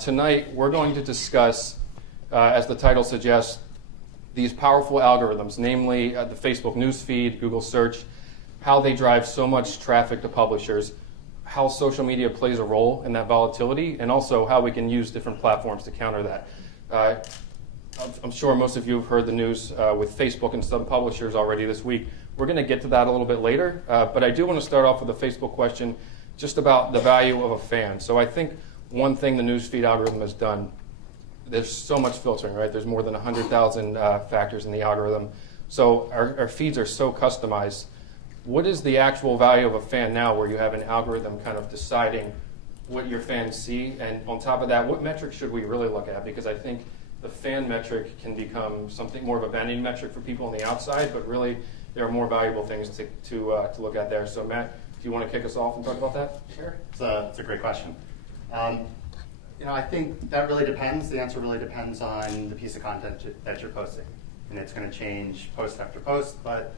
Tonight, we're going to discuss, as the title suggests, these powerful algorithms, namely the Facebook newsfeed, Google search, how they drive so much traffic to publishers, how social media plays a role in that volatility, and also how we can use different platforms to counter that. I'm sure most of you have heard the news with Facebook and some publishers already this week. We're going to get to that a little bit later, but I do want to start off with a Facebook question just about the value of a fan. So I think one thing the newsfeed algorithm has done, there's so much filtering, right? There's more than 100,000 factors in the algorithm. So our feeds are so customized. What is the actual value of a fan now where you have an algorithm kind of deciding what your fans see? And on top of that, what metrics should we really look at? Because I think the fan metric can become something more of a vanity metric for people on the outside, but really there are more valuable things to look at there. So Matt, do you want to kick us off and talk about that? Sure. It's a great question. I think that really depends. The answer really depends on the piece of content that you're posting. And it's going to change post after post, but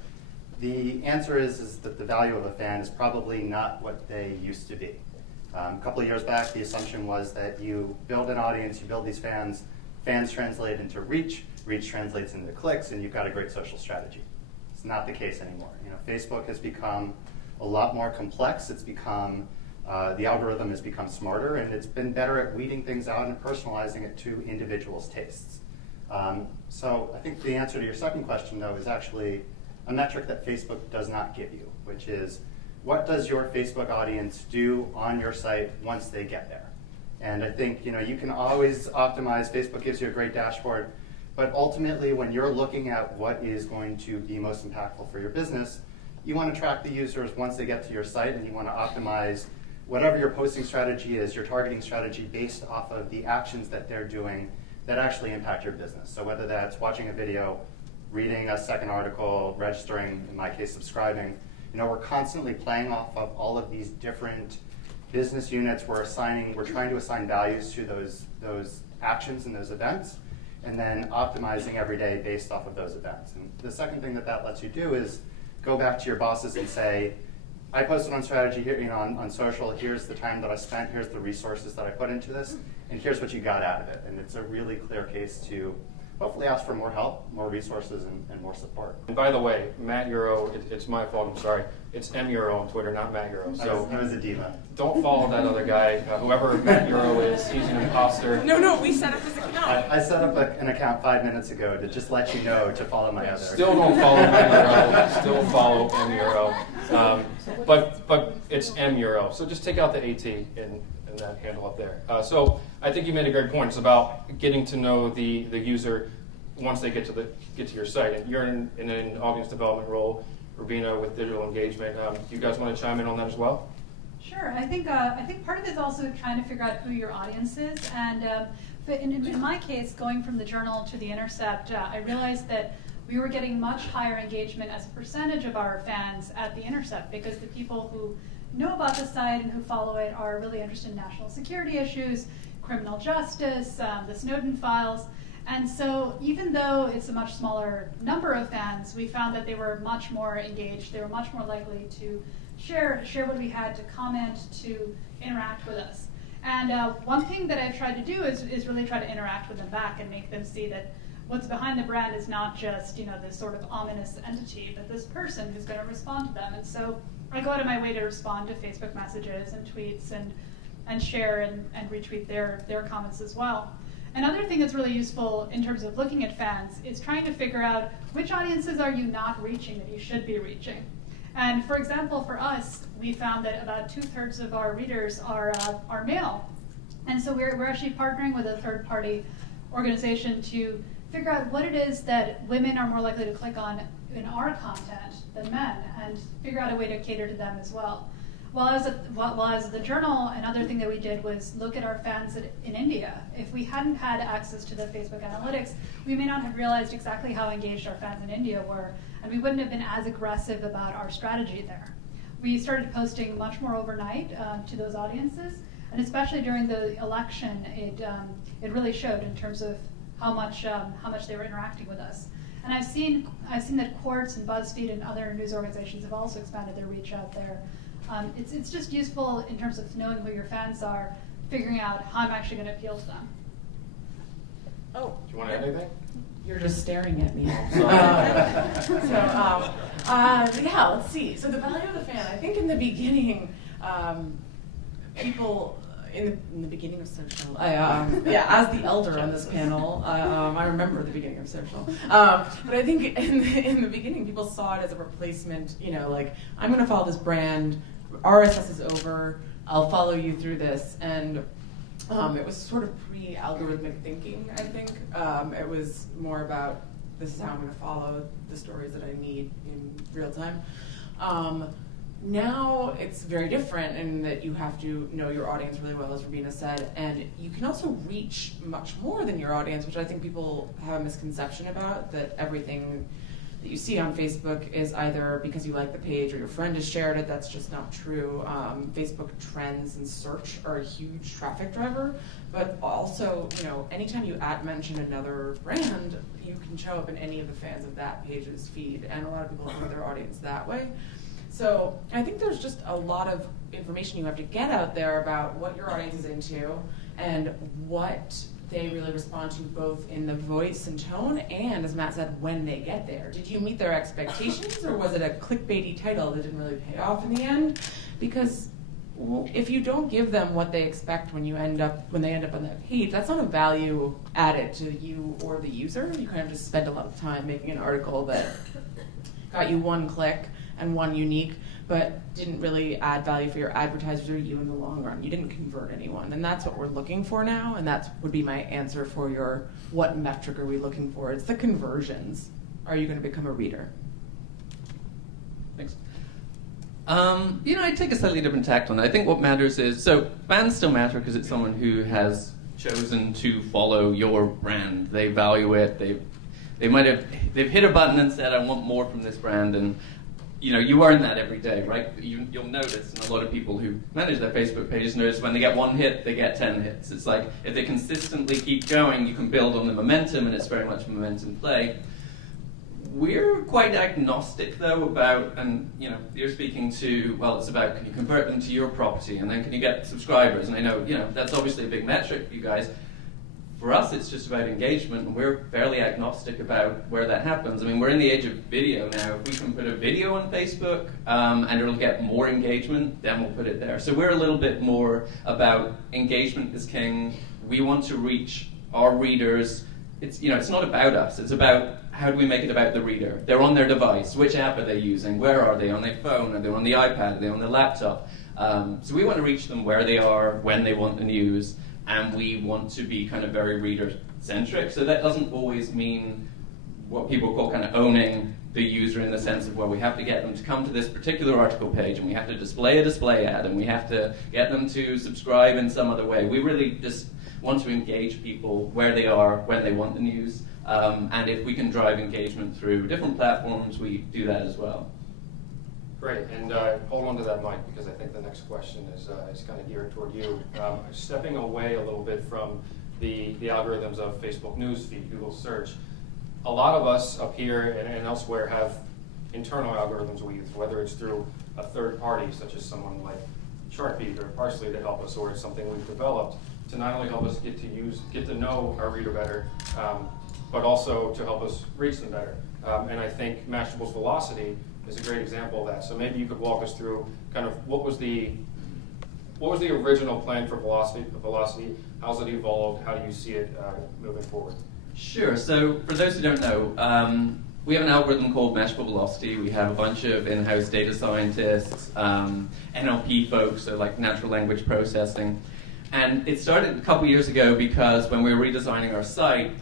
the answer is that the value of a fan is probably not what they used to be. A couple of years back, the assumption was that you build an audience, you build these fans, fans translate into reach, reach translates into clicks, and you've got a great social strategy. It's not the case anymore. Facebook has become a lot more complex. It's become the algorithm has become smarter, and it's been better at weeding things out and personalizing it to individuals' tastes. So I think the answer to your second question, though, is actually a metric that Facebook does not give you, which is what does your Facebook audience do on your site once they get there? And I think you can always optimize. Facebook gives you a great dashboard, but ultimately when you're looking at what is going to be most impactful for your business, you want to track the users once they get to your site, and you want to optimize whatever your posting strategy is, your targeting strategy, based off of the actions that they're doing that actually impact your business. So whether that's watching a video, reading a second article, registering, in my case, subscribing, we're constantly playing off of all of these different business units. We're trying to assign values to those actions and those events, and then optimizing every day based off of those events. And the second thing that lets you do is go back to your bosses and say, I posted on strategy here, on social, here's the time that I spent, here's the resources that I put into this, and here's what you got out of it. And it's a really clear case to hopefully ask for more help, more resources, and more support. And by the way, Matt Euro, it's my fault, I'm sorry. It's M Euro on Twitter, not Matt Euro. So I was a diva. Don't follow that other guy. Whoever Matt Euro is, he's an imposter. No, we set up his account. I set up an account 5 minutes ago to just let you know to follow my other. Still don't follow Matt Euro. Still follow M Euro. But it's M Euro. So just take out the AT in that handle up there. So I think you made a great point. It's about getting to know the user once they get to your site. And you're in an audience development role, Rubina, with digital engagement. Do you guys want to chime in on that as well? Sure. I think part of it is also trying to figure out who your audience is. And in my case, going from the Journal to the Intercept, I realized that we were getting much higher engagement as a percentage of our fans at the Intercept, because the people who know about the site and who follow it are really interested in national security issues, criminal justice, the Snowden files. And so even though it's a much smaller number of fans, we found that they were much more engaged. They were much more likely to share what we had, to comment, to interact with us. And one thing that I've tried to do is really try to interact with them back and make them see that what's behind the brand is not just this sort of ominous entity, but this person who's going to respond to them. And so I go out of my way to respond to Facebook messages and tweets and share and retweet their comments as well. Another thing that's really useful in terms of looking at fans is trying to figure out which audiences are you not reaching that you should be reaching. And for example, for us, we found that about 2/3 of our readers are male. And so we're actually partnering with a third-party organization to figure out what it is that women are more likely to click on in our content than men, and figure out a way to cater to them as well. While I was at the Journal, another thing that we did was look at our fans in India. If we hadn't had access to the Facebook analytics, we may not have realized exactly how engaged our fans in India were, and we wouldn't have been as aggressive about our strategy there. We started posting much more overnight to those audiences, and especially during the election, it really showed in terms of how much they were interacting with us. And I've seen that Quartz and BuzzFeed and other news organizations have also expanded their reach out there. It's just useful in terms of knowing who your fans are. figuring out how I'm actually going to appeal to them. Oh, Do you want to add anything? you're just staring at me. Sorry. Yeah, let's see. So the value of the fan, I think in the beginning, people, in the beginning of social, yeah, as the elder on this panel, I remember the beginning of social. But I think in the beginning, people saw it as a replacement, like, I'm going to follow this brand, RSS is over, I'll follow you through this. And it was sort of pre-algorithmic thinking, I think. It was more about, this is how I'm going to follow the stories that I need in real time. Now it's very different in that you have to know your audience really well, as Rubina said, and you can also reach much more than your audience, which I think people have a misconception about, that everything that you see on Facebook is either because you like the page or your friend has shared it. That's just not true. Facebook trends and search are a huge traffic driver, but also, anytime you mention another brand, you can show up in any of the fans of that page's feed, and a lot of people know their audience that way. So I think there's just a lot of information you have to get out there about what your audience is into and what they really respond to, both in the voice and tone, and, as Matt said, when they get there. Did you meet their expectations, or was it a clickbaity title that didn't really pay off in the end? Because if you don't give them what they expect when they end up on that page, that's not a value added to you or the user. You kind of just spend a lot of time making an article that got you one click and one unique, but didn't really add value for your advertisers or you in the long run. You didn't convert anyone, and that's what we're looking for now, and that would be my answer for your what metric are we looking for. It's the conversions. Are you going to become a reader? Thanks. I take a slightly different tact on it. I think what matters is, so fans still matter because it's someone who has chosen to follow your brand. They value it. They've hit a button and said, I want more from this brand, and you earn that every day, right? You'll notice, and a lot of people who manage their Facebook pages notice when they get one hit, they get 10 hits. It's like, if they consistently keep going, you can build on the momentum, and it's very much a momentum play. We're quite agnostic, though, about, and you're speaking to, well, it's about, can you convert them to your property, and then can you get subscribers? And I know, that's obviously a big metric for you guys. For us, it's just about engagement, and we're fairly agnostic about where that happens. I mean, we're in the age of video now. If we can put a video on Facebook and it'll get more engagement, then we'll put it there. So we're a little bit more about engagement is king. We want to reach our readers. It's not about us. It's about how do we make it about the reader. They're on their device. Which app are they using? Where are they? On their phone? Are they on the iPad? Are they on their laptop? So we want to reach them where they are, when they want the news. And we want to be kind of very reader-centric. So that doesn't always mean what people call kind of owning the user in the sense of, well, we have to get them to come to this particular article page, and we have to display a display ad, and we have to get them to subscribe in some other way. We really just want to engage people where they are, when they want the news. And if we can drive engagement through different platforms, we do that as well. Great, and hold on to that mic, because I think the next question is kind of geared toward you. Stepping away a little bit from the algorithms of Facebook Newsfeed, Google Search, a lot of us up here and elsewhere have internal algorithms we use, whether it's through a third party, such as someone like Chartbeat or Parsley to help us, or it's something we've developed to not only help us get to know our reader better, but also to help us reach them better. And I think Mashable's Velocity is a great example of that. So maybe you could walk us through kind of what was the original plan for Velocity? How's it evolved? How do you see it moving forward? Sure. So for those who don't know, we have an algorithm called Mashable Velocity. We have a bunch of in-house data scientists, NLP folks, so like natural language processing. And it started a couple years ago because when we were redesigning our site,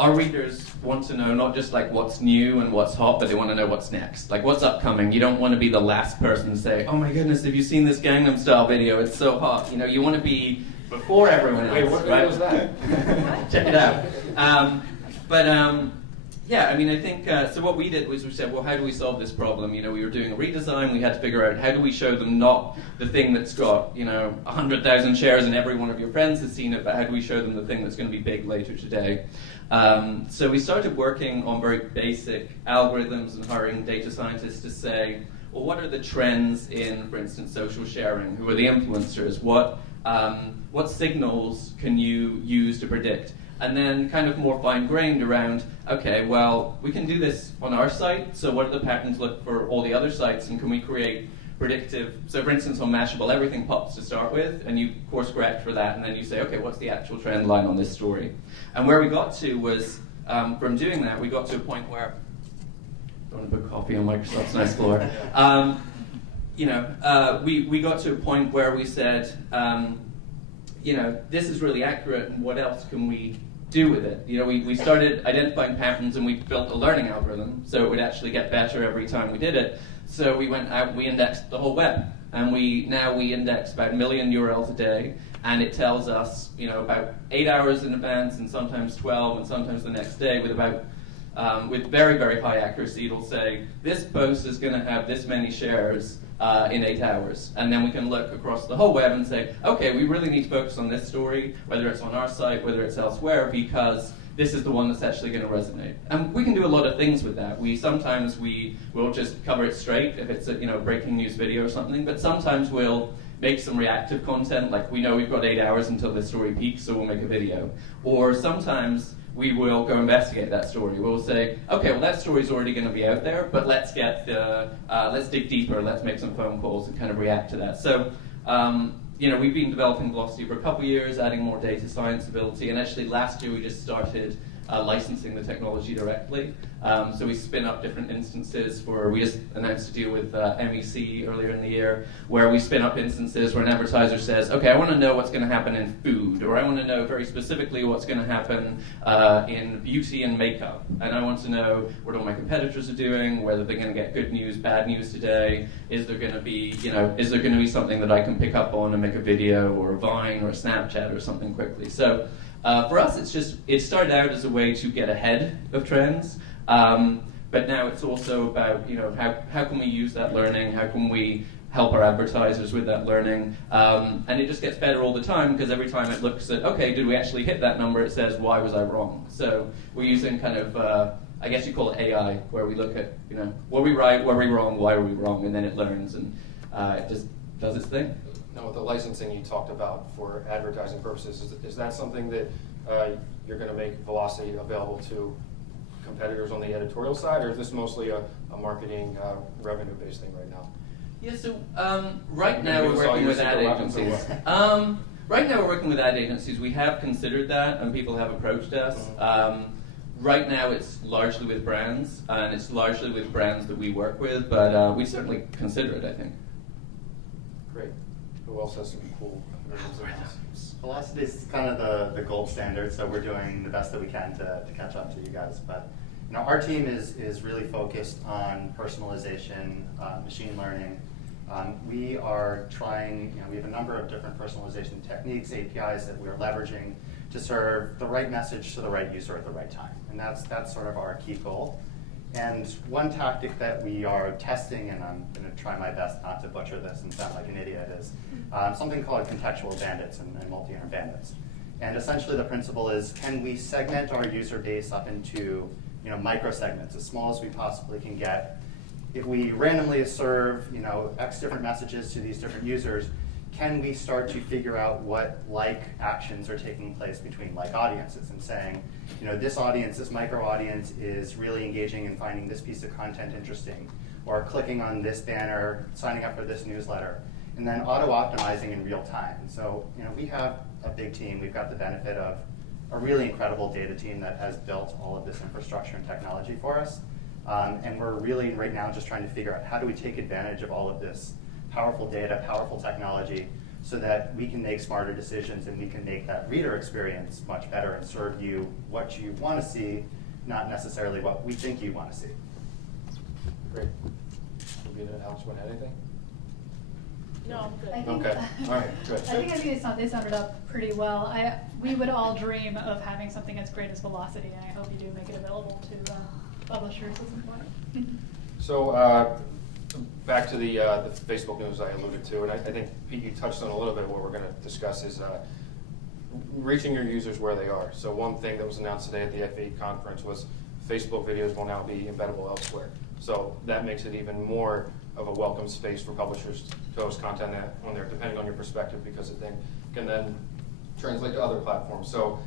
our readers want to know not just like what's new and what's hot, but they want to know what's next, like what's upcoming. You don't want to be the last person to say, "Oh my goodness, have you seen this Gangnam Style video? It's so hot." You want to be before everyone else. Wait, what right? was that? Check it out. Yeah, I mean, I think, so what we did was we said, well, how do we solve this problem? We were doing a redesign, we had to figure out how do we show them not the thing that's got, 100,000 shares and every one of your friends has seen it, but how do we show them the thing that's going to be big later today? So we started working on very basic algorithms and hiring data scientists to say, well, what are the trends in, for instance, social sharing? Who are the influencers? What signals can you use to predict? And then kind of more fine-grained around, okay, well, we can do this on our site, so what do the patterns look for all the other sites, and can we create predictive, so for instance on Mashable, everything pops to start with, and you course correct for that, and then you say, okay, what's the actual trend line on this story? And where we got to was, from doing that, we got to a point where, don't want to put coffee on Microsoft's nice floor, we got to a point where we said, this is really accurate, and what else can we do with it? We started identifying patterns, and we built a learning algorithm, so it would actually get better every time we did it. So we went out, we indexed the whole web, and we index about 1 million URLs a day, and it tells us, about 8 hours in advance, and sometimes 12, and sometimes the next day, with very, very high accuracy. It'll say, this post is going to have this many shares in 8 hours. And then we can look across the whole web and say, okay, we really need to focus on this story, whether it's on our site, whether it's elsewhere, because this is the one that's actually going to resonate. And we can do a lot of things with that. Sometimes we will just cover it straight if it's a breaking news video or something, but sometimes we'll make some reactive content, like we know we've got 8 hours until this story peaks, so we'll make a video. Or sometimes we will go investigate that story. We'll say, okay, well that story's already going to be out there, but let's dig deeper, let's make some phone calls and kind of react to that. So, we've been developing Velocity for a couple of years, adding more data science ability, and actually last year we just started licensing the technology directly. So we spin up different instances we just announced a deal with MEC earlier in the year, where we spin up instances where an advertiser says, okay, I want to know what's going to happen in food, or I want to know very specifically what's going to happen in beauty and makeup, and I want to know what all my competitors are doing, whether they're going to get good news, bad news today, is there going to be something that I can pick up on and make a video, or a Vine, or a Snapchat, or something quickly. So for us, it started out as a way to get ahead of trends, but now it's also about how can we use that learning, how can we help our advertisers with that learning, and it just gets better all the time, because every time it looks at, okay, did we actually hit that number, it says, why was I wrong? So we're using kind of, I guess you call it AI, where we look at, were we right, were we wrong, why were we wrong, and then it learns, and it just does its thing. Now, with the licensing you talked about for advertising purposes, is that something that you're going to make Velocity available to competitors on the editorial side, or is this mostly a marketing revenue-based thing right now? Yeah, so right now we're working with ad agencies. Right now we're working with ad agencies. We have considered that, and people have approached us. Right now it's largely with brands, and it's largely with brands that we work with, but we certainly consider it, I think. Great. Who else has some cool versions of this? Velocity is kind of the gold standard, so we're doing the best that we can to catch up to you guys. But our team is really focused on personalization, machine learning. We are trying, we have a number of different personalization techniques, APIs that we're leveraging to serve the right message to the right user at the right time. And that's sort of our key goal. And one tactic that we are testing, and I'm going to try my best not to butcher this and sound like an idiot, is something called contextual bandits and multi-inner bandits. And essentially the principle is, can we segment our user base up into micro segments, as small as we possibly can get? If we randomly serve X different messages to these different users, can we start to figure out what like actions are taking place between like audiences, and saying, this audience, this micro audience is really engaging in finding this piece of content interesting, or clicking on this banner, signing up for this newsletter, and then auto-optimizing in real time. So we have a big team. We've got the benefit of a really incredible data team that has built all of this infrastructure and technology for us. And we're really right now just trying to figure out how do we take advantage of all of this powerful data, powerful technology, so that we can make smarter decisions and we can make that reader experience much better and serve you what you want to see, not necessarily what we think you want to see. Great. Alex, want to add anything? No, I'm good. Okay. All right. Good. I think they summed it up pretty well. We would all dream of having something as great as Velocity, and I hope you do make it available to publishers at some point. So back to the Facebook news I alluded to, and I think, Pete, you touched on a little bit of what we're going to discuss is reaching your users where they are. So one thing that was announced today at the F8 conference was Facebook videos will now be embeddable elsewhere. So that makes it even more of a welcome space for publishers to host content on there, depending on your perspective, because it can then translate to other platforms. So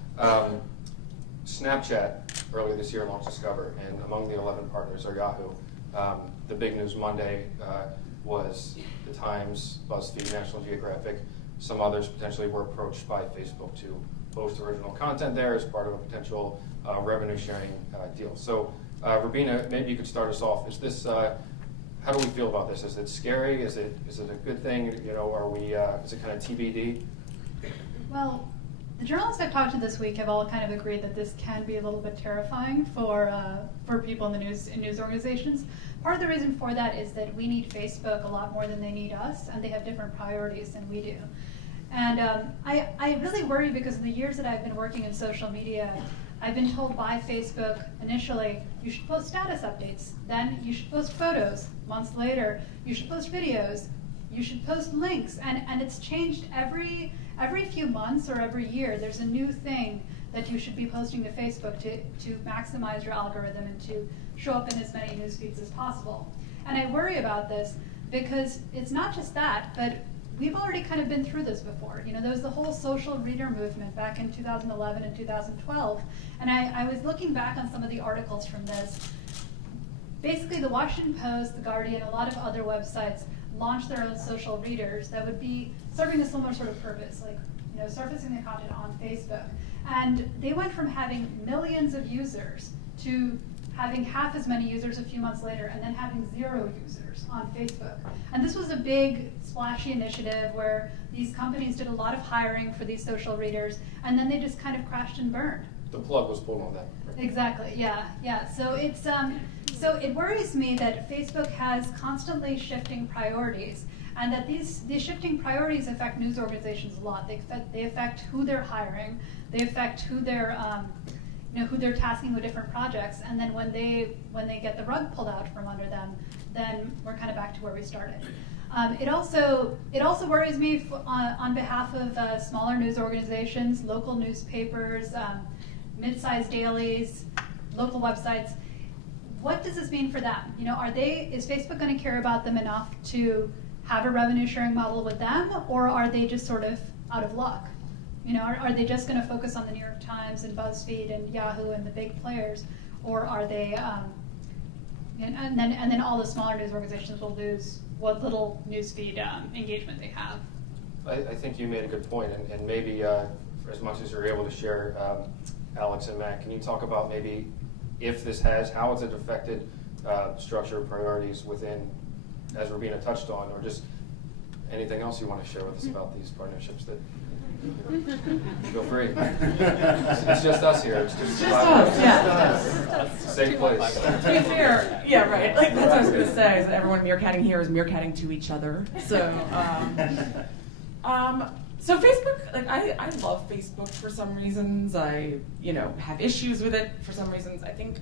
Snapchat earlier this year launched Discover, and among the 11 partners are Yahoo. The big news Monday was the Times, BuzzFeed, National Geographic. Some others potentially were approached by Facebook to post original content there as part of a potential revenue sharing deal. So Rubina, maybe you could start us off. Is this, how do we feel about this? Is it scary? Is it a good thing? You know, are we, is it kind of TBD? Well, the journalists I've talked to this week have all kind of agreed that this can be a little bit terrifying for people in the news organizations. Part of the reason for that is that we need Facebook a lot more than they need us, and they have different priorities than we do. And I really worry because in the years that I've been working in social media, I've been told by Facebook initially, you should post status updates, then you should post photos. Months later, you should post videos, you should post links, and it's changed every few months or every year. There's a new thing that you should be posting to Facebook to maximize your algorithm and to show up in as many news feeds as possible. And I worry about this because it's not just that, but we've already kind of been through this before. You know, there was the whole social reader movement back in 2011 and 2012, and I was looking back on some of the articles from this. Basically, the Washington Post, the Guardian, a lot of other websites launched their own social readers that would be serving a similar sort of purpose, like, you know, surfacing the content on Facebook. And they went from having millions of users to having half as many users a few months later, and then having 0 users on Facebook. And this was a big, splashy initiative where these companies did a lot of hiring for these social readers, and then they just kind of crashed and burned. The plug was pulled on that. Exactly, yeah. So it's so it worries me that Facebook has constantly shifting priorities, and that these shifting priorities affect news organizations a lot. They affect who they're hiring, they affect who they're who they're tasking with different projects, and then when they get the rug pulled out from under them, then we're kind of back to where we started. It also worries me on behalf of smaller news organizations, local newspapers, mid-sized dailies, local websites. What does this mean for them? You know, is Facebook going to care about them enough to have a revenue sharing model with them, or are they just sort of out of luck? You know, are they just going to focus on the New York Times and BuzzFeed and Yahoo and the big players, or are they? And then all the smaller news organizations will lose what little newsfeed engagement they have. I think you made a good point, and maybe as much as you're able to share, Alex and Matt, can you talk about maybe if this how has it affected structure priorities within, as Rubina touched on, or just anything else you want to share with us about these partnerships? That feel free. It's just us here. It's just us, yeah. It's a safe place. To be fair, yeah, right. Like that's what I was going to say. Is that everyone meerkatting here is meerkatting to each other. So, so Facebook, like I love Facebook for some reasons. I have issues with it for some reasons. I think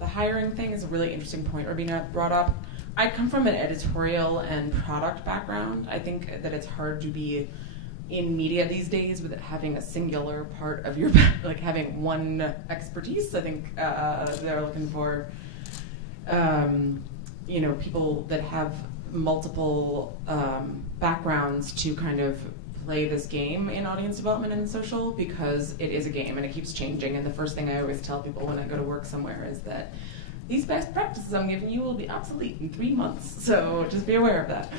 the hiring thing is a really interesting point Rubina brought up. I come from an editorial and product background. I think that it's hard to be in media these days with it having a singular part of your, like having one expertise. I think they're looking for, people that have multiple backgrounds to kind of play this game in audience development and social, because it is a game and it keeps changing. And the first thing I always tell people when I go to work somewhere is that these best practices I'm giving you will be obsolete in 3 months. So just be aware of that.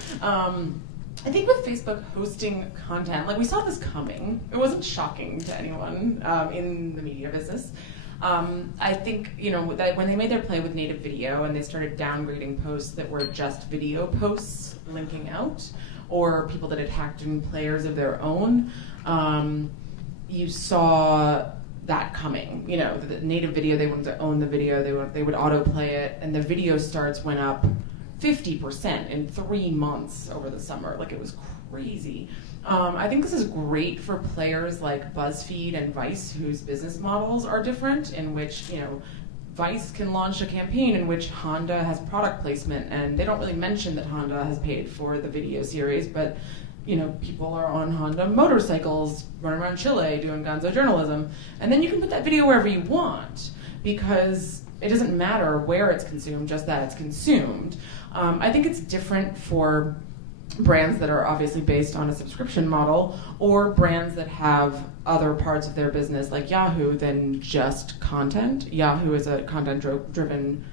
I think with Facebook hosting content, like we saw this coming. It wasn't shocking to anyone in the media business. I think, that when they made their play with native video and they started downgrading posts that were just video posts linking out, or people that had hacked in players of their own, you saw that coming. The native video, they wanted to own the video, they would autoplay it, and the video starts went up 50% in 3 months over the summer. Like, it was crazy. I think this is great for players like BuzzFeed and Vice, whose business models are different, in which, Vice can launch a campaign in which Honda has product placement, and they don't really mention that Honda has paid for the video series, but people are on Honda motorcycles running around Chile doing gonzo journalism, and then you can put that video wherever you want, because it doesn't matter where it's consumed, just that it's consumed. I think it's different for brands that are obviously based on a subscription model or brands that have other parts of their business like Yahoo than just content. Yahoo is a content-driven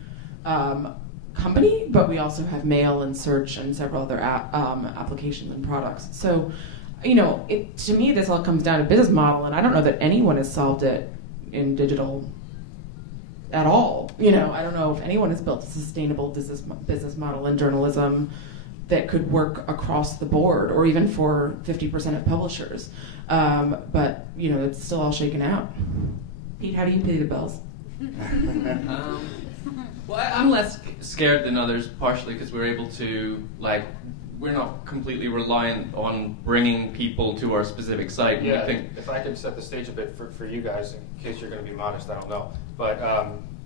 company, but we also have mail and search and several other applications and products. So, to me, this all comes down to business model, and I don't know that anyone has solved it in digital at all. I don't know if anyone has built a sustainable business model in journalism that could work across the board, or even for 50% of publishers. But it's still all shaken out. Pete, how do you pay the bills? Well, I'm less scared than others, partially because we're able to, we're not completely reliant on bringing people to our specific site. Yeah, if I can set the stage a bit for you guys, in case you're going to be modest, I don't know. But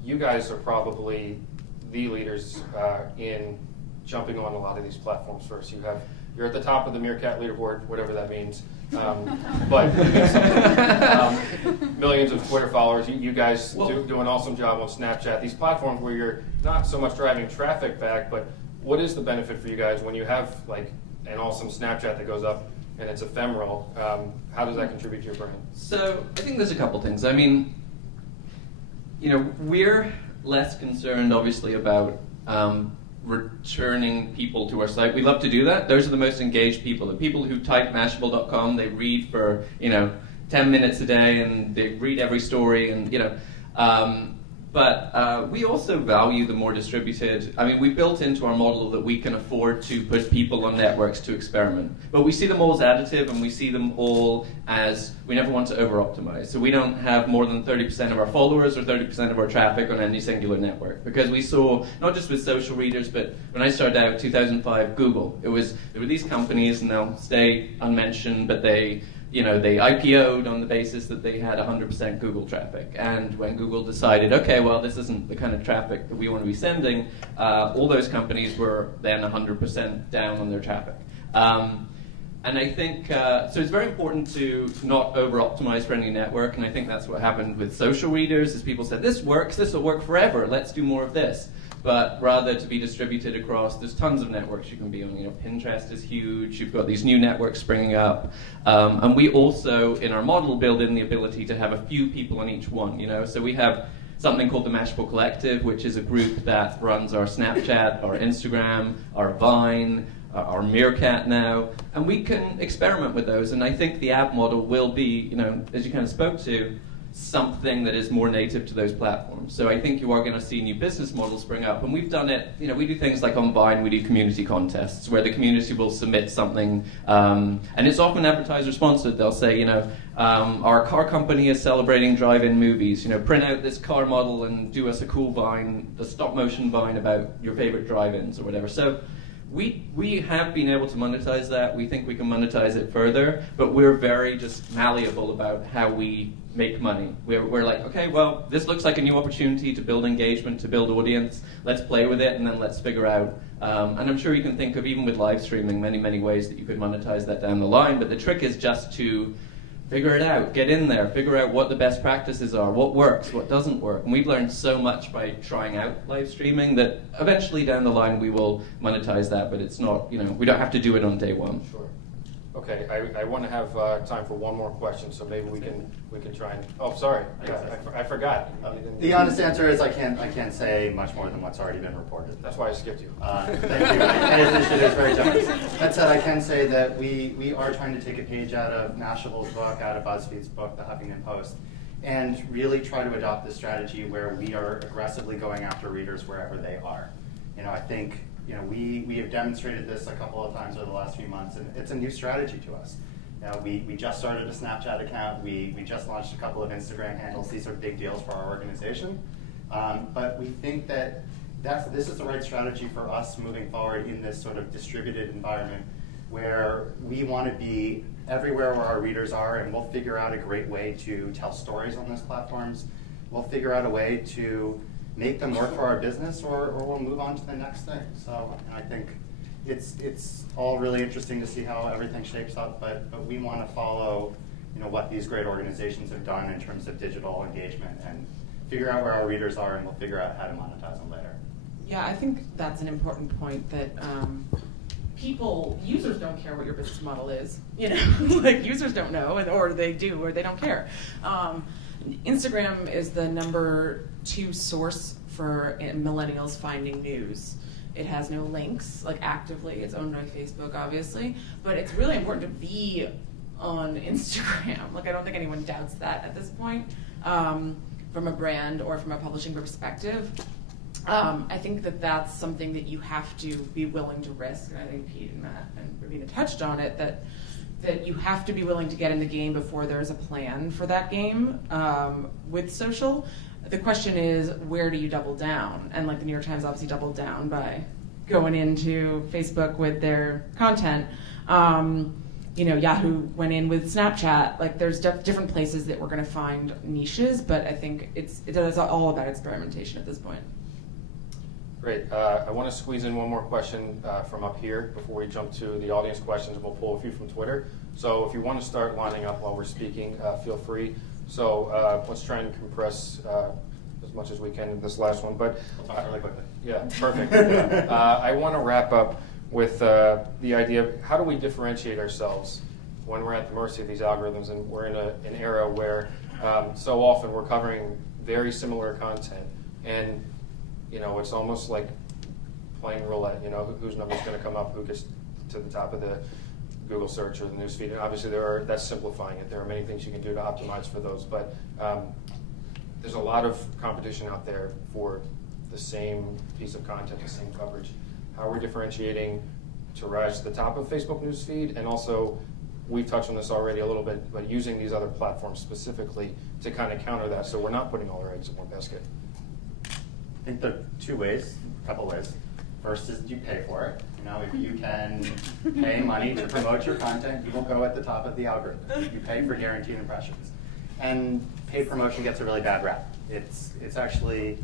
you guys are probably the leaders in jumping on a lot of these platforms first. You're at the top of the Meerkat leaderboard, whatever that means. But millions of Twitter followers. You guys do an awesome job on Snapchat. These platforms where you're not so much driving traffic back, but what is the benefit for you guys when you have an awesome Snapchat that goes up and it's ephemeral? How does that contribute to your brand? So I think there's a couple things. I mean, we're less concerned, obviously, about returning people to our site. We love to do that. Those are the most engaged people. The people who type Mashable.com, they read for 10 minutes a day, and they read every story, and but we also value the more distributed. I mean, we built into our model that we can afford to put people on networks to experiment, but we see them all as additive, and we see them all as we never want to over-optimize. So we don't have more than 30% of our followers or 30% of our traffic on any singular network, because we saw, not just with social readers, but when I started out, 2005, Google. There were these companies, and they'll stay unmentioned, but they IPO'd on the basis that they had 100% Google traffic. And when Google decided, okay, well, this isn't the kind of traffic that we want to be sending, all those companies were then 100% down on their traffic. And I think, so it's very important to not over-optimize for any network, and I think that's what happened with social readers, is people said, this works, this will work forever, let's do more of this. But rather to be distributed across, there's tons of networks you can be on. Pinterest is huge, you've got these new networks springing up. And we also, in our model, build in the ability to have a few people on each one, So we have something called the Mashable Collective, which is a group that runs our Snapchat, our Instagram, our Vine, our Meerkat now, and we can experiment with those. And I think the app model will be, as you kind of spoke to, something that is more native to those platforms. So I think you are going to see new business models spring up. And we've done it, we do things like on Vine, we do community contests where the community will submit something, and it's often advertiser sponsored. They'll say, our car company is celebrating drive-in movies. Print out this car model and do us a cool Vine, a stop motion Vine about your favorite drive-ins or whatever. So we have been able to monetize that. We think we can monetize it further, but we're very just malleable about how we make money. We're like, okay, well, this looks like a new opportunity to build engagement, to build audience. Let's play with it, and then let's figure out. And I'm sure you can think of, even with live streaming, many, many ways that you could monetize that down the line, but the trick is just to figure it out, get in there, figure out what the best practices are, what works, what doesn't work. And we've learned so much by trying out live streaming that eventually down the line we will monetize that, but it's not, we don't have to do it on day one. Sure. Okay, I want to have time for one more question, so maybe we can try and. Oh, sorry, I forgot. The honest answer is I can't say much more than what's already been reported. That's why I skipped you. Thank you. I appreciate it. It's very generous. That said, I can say that we are trying to take a page out of Mashable's book, out of BuzzFeed's book, The Huffington Post, and really try to adopt this strategy where we are aggressively going after readers wherever they are. I think. We have demonstrated this a couple of times over the last few months, and it's a new strategy to us. We just started a Snapchat account. We just launched a couple of Instagram handles. These are big deals for our organization. But we think that this is the right strategy for us moving forward in this sort of distributed environment where we want to be everywhere where our readers are, and we'll figure out a great way to tell stories on those platforms. We'll figure out a way to make them work for our business, or we'll move on to the next thing. So I think it's all really interesting to see how everything shapes up, but we want to follow what these great organizations have done in terms of digital engagement and figure out where our readers are, and we'll figure out how to monetize them later. Yeah, I think that's an important point that users don't care what your business model is. You know, like users don't know, or they do, or they don't care. Instagram is the #2 source for millennials finding news. It has no links, like actively. It's owned by Facebook, obviously, but it's really important to be on Instagram. Like, I don't think anyone doubts that at this point, from a brand or from a publishing perspective. I think that that's something that you have to be willing to risk, and I think Pete and Matt and Ravina touched on it, that you have to be willing to get in the game before there's a plan for that game with social. The question is, where do you double down? And like the New York Times obviously doubled down by going into Facebook with their content. You know, Yahoo went in with Snapchat. Like, there's different places that we're going to find niches, but I think it's all about experimentation at this point. Great. I want to squeeze in one more question from up here before we jump to the audience questions. We'll pull a few from Twitter. So if you want to start lining up while we're speaking, feel free. So let's try and compress as much as we can in this last one. But really quickly. Yeah, perfect. I want to wrap up with the idea of how do we differentiate ourselves when we're at the mercy of these algorithms, and we're in an era where so often we're covering very similar content, and you know, it's almost like playing roulette. You know, whose number's going to come up, who gets to the top of the Google search or the newsfeed. And obviously, that's simplifying it. There are many things you can do to optimize for those, but there's a lot of competition out there for the same piece of content, the same coverage. How we're differentiating to rise to the top of Facebook newsfeed, and also, we've touched on this already a little bit, but using these other platforms specifically to kind of counter that, so we're not putting all our eggs in one basket. I think there are a couple ways. First is you pay for it. You know, if you can pay money to promote your content, you will go at the top of the algorithm. You pay for guaranteed impressions. And paid promotion gets a really bad rap. It's actually,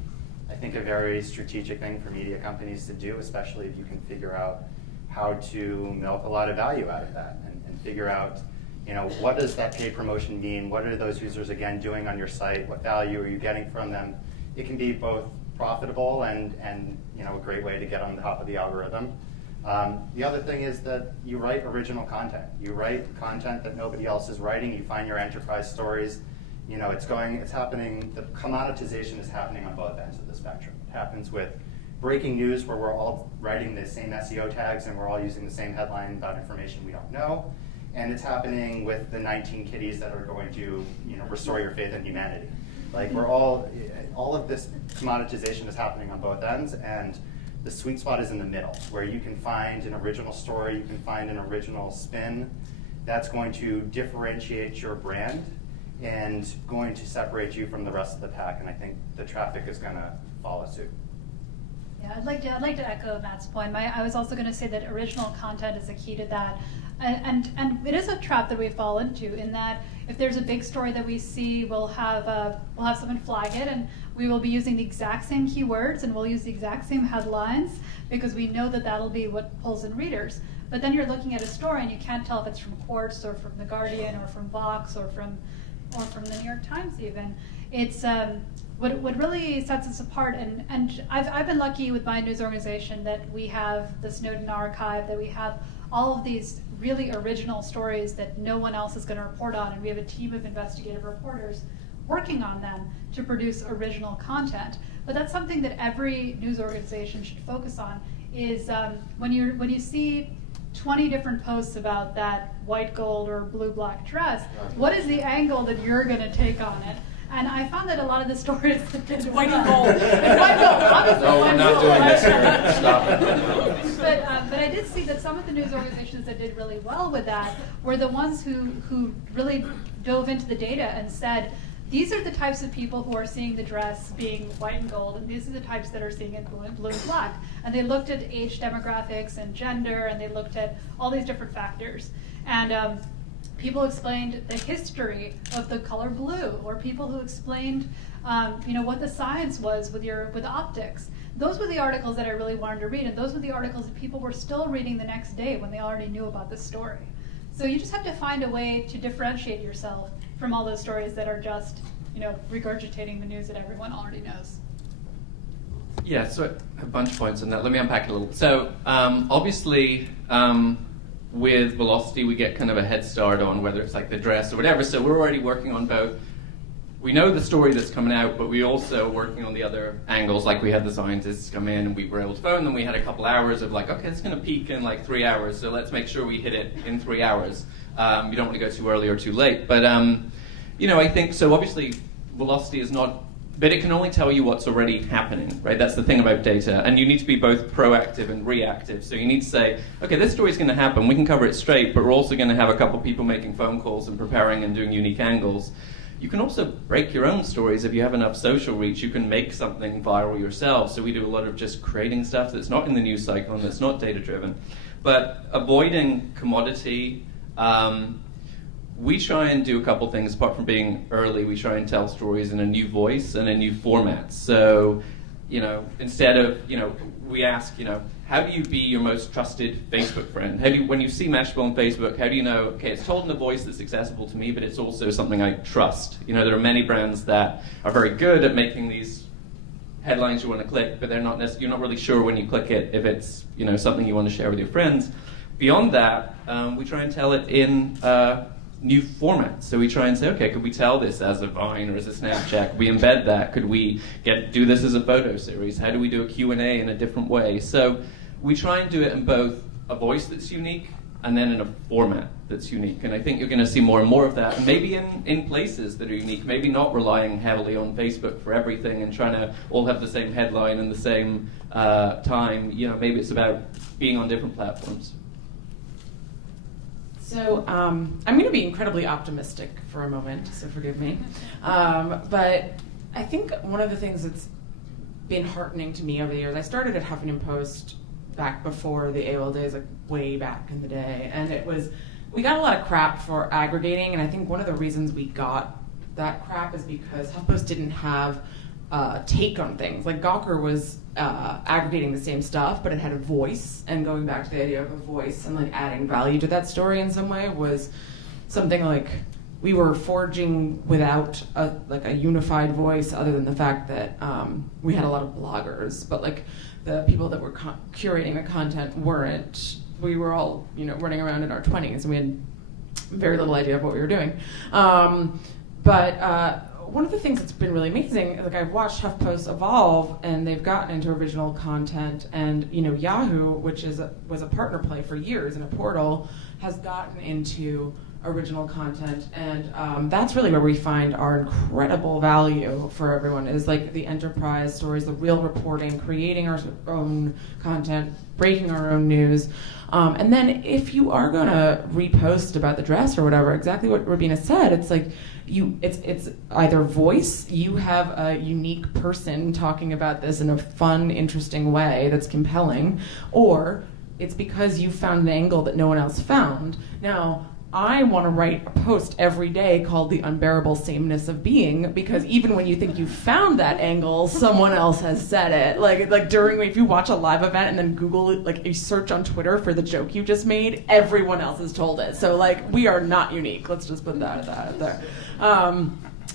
I think, a very strategic thing for media companies to do, especially if you can figure out how to milk a lot of value out of that and figure out, you know, what does that paid promotion mean? What are those users, again, doing on your site? What value are you getting from them? It can be both profitable and you know, a great way to get on the top of the algorithm. The other thing is that you write original content. You write content that nobody else is writing. You find your enterprise stories. You know, it's happening. The commoditization is happening on both ends of the spectrum. It happens with breaking news, where we're all writing the same SEO tags and we're all using the same headline about information we don't know. And it's happening with the 19 kitties that are going to, you know, restore your faith in humanity. Like, we're all of this commoditization is happening on both ends, and the sweet spot is in the middle, where you can find an original story, you can find an original spin that's going to differentiate your brand and going to separate you from the rest of the pack, and I think the traffic is going to follow suit. Yeah, I'd like to echo Matt's point. I was also going to say that original content is a key to that. And it is a trap that we fall into, in that if there's a big story that we see, we'll have someone flag it, and we will be using the exact same keywords, and we'll use the exact same headlines, because we know that that'll be what pulls in readers. But then you're looking at a story, and you can't tell if it's from Quartz or from The Guardian or from Vox or from the New York Times even. It's what really sets us apart, and I've been lucky with my news organization that we have the Snowden archive, that we have all of these really original stories that no one else is going to report on, and we have a team of investigative reporters working on them to produce original content. But that's something that every news organization should focus on, is when you see 20 different posts about that white gold or blue black dress, what is the angle that you're going to take on it? And I found that a lot of the stories that did white and gold. White gold, obviously. No, we're not doing this here. Stop it. But I did see that some of the news organizations that did really well with that were the ones who really dove into the data and said, these are the types of people who are seeing the dress being white and gold, and these are the types that are seeing it blue and black. And they looked at age demographics and gender, and they looked at all these different factors. And people explained the history of the color blue, or people who explained what the science was with optics. Those were the articles that I really wanted to read, and those were the articles that people were still reading the next day when they already knew about the story. So you just have to find a way to differentiate yourself from all those stories that are just regurgitating the news that everyone already knows. Yeah, so a bunch of points on that. Let me unpack it a little. So obviously, with Velocity, we get kind of a head start on whether it's like the dress or whatever. So we're already working on both. We know the story that's coming out, but we also working on the other angles. Like we had the scientists come in and we were able to phone them. We had a couple hours of like, okay, it's going to peak in like 3 hours, so let's make sure we hit it in 3 hours. You don't want to go too early or too late. But, you know, I think, so obviously Velocity is not, but it can only tell you what's already happening, right? That's the thing about data. And you need to be both proactive and reactive. So you need to say, okay, this story's going to happen. We can cover it straight, but we're also going to have a couple people making phone calls and preparing and doing unique angles. You can also break your own stories if you have enough social reach. You can make something viral yourself. So we do a lot of just creating stuff that's not in the news cycle and that's not data-driven. But avoiding commodity, we try and do a couple things. Apart from being early, we try and tell stories in a new voice and a new format. So, you know, instead of, you know, we ask, you know, how do you be your most trusted Facebook friend? How do you, when you see Mashable on Facebook, how do you know, okay, it's told in a voice that's accessible to me, but it's also something I trust? You know, there are many brands that are very good at making these headlines you want to click, but they're not you're not really sure when you click it if it's, you know, something you want to share with your friends. Beyond that, we try and tell it in new formats. So we try and say, okay, could we tell this as a Vine or as a Snapchat? Could we embed that? Could we do this as a photo series? How do we do a Q&A in a different way? So we try and do it in both a voice that's unique and then in a format that's unique. And I think you're going to see more and more of that. And maybe in places that are unique, maybe not relying heavily on Facebook for everything and trying to all have the same headline and the same time. You know, maybe it's about being on different platforms. So I'm going to be incredibly optimistic for a moment, so forgive me. But I think one of the things that's been heartening to me over the years, I started at Huffington Post back before the AOL days, like way back in the day, and we got a lot of crap for aggregating, and I think one of the reasons we got that crap is because HuffPost didn't have take on things. Like Gawker was aggregating the same stuff, but it had a voice, and going back to the idea of a voice and like adding value to that story in some way was something like we were forging without a unified voice, other than the fact that we had a lot of bloggers, but like the people that were curating the content weren't. We were all, you know, running around in our 20s, and we had very little idea of what we were doing. But one of the things that's been really amazing, like I've watched HuffPost evolve, and they've gotten into original content, and you know, Yahoo, which was a partner play for years and a portal, has gotten into original content, and that's really where we find our incredible value for everyone, is like the enterprise stories, the real reporting, creating our own content, breaking our own news. And then if you are going to repost about the dress or whatever, exactly what Rubina said, it's like it's either voice, you have a unique person talking about this in a fun, interesting way that's compelling, or it's because you found an angle that no one else found. Now, I want to write a post every day called The Unbearable Sameness of Being, because even when you think you found that angle, someone else has said it. Like during, if you watch a live event and then Google it, like you search on Twitter for the joke you just made, everyone else has told it. So like, we are not unique. Let's just put that out there.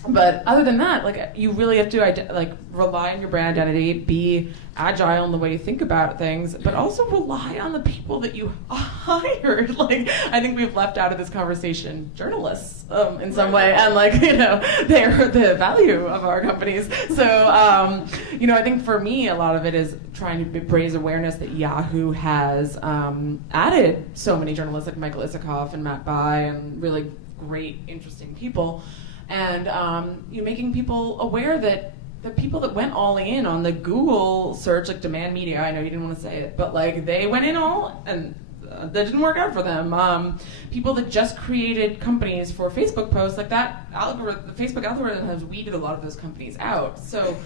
But other than that, like you really have to like rely on your brand identity, be agile in the way you think about things, but also rely on the people that you hired. Like I think we've left out of this conversation journalists in some way, and like, you know, they're the value of our companies. So you know, I think for me a lot of it is trying to raise awareness that Yahoo has added so many journalists like Michael Isikoff and Matt Bai and really great, interesting people. And you know, making people aware that the people that went all in on the Google search, like Demand Media, I know you didn't want to say it, but like they went in all, and that didn't work out for them. People that just created companies for Facebook posts, like that algorithm, the Facebook algorithm has weeded a lot of those companies out. So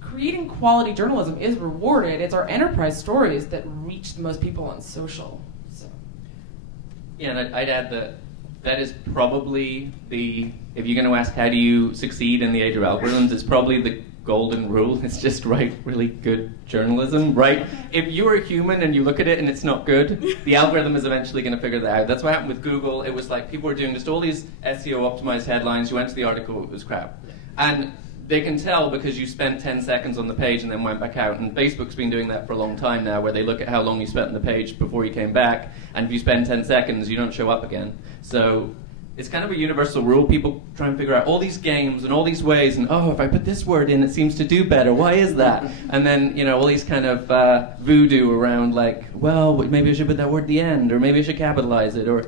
creating quality journalism is rewarded. It's our enterprise stories that reach the most people on social. So. Yeah, and I'd add that is probably if you're going to ask how do you succeed in the age of algorithms, it's probably the golden rule. It's just write really good journalism, right? If you're a human and you look at it and it's not good, the algorithm is eventually going to figure that out. That's what happened with Google. It was like people were doing just all these SEO optimized headlines. You went to the article, it was crap. And they can tell because you spent 10 seconds on the page and then went back out. And Facebook's been doing that for a long time now, where they look at how long you spent on the page before you came back, and if you spend 10 seconds, you don't show up again. So it's kind of a universal rule. People try and figure out all these games and all these ways, and if I put this word in, it seems to do better. Why is that? And then, all these kind of voodoo around, like, well, maybe I should put that word at the end, or maybe I should capitalize it, or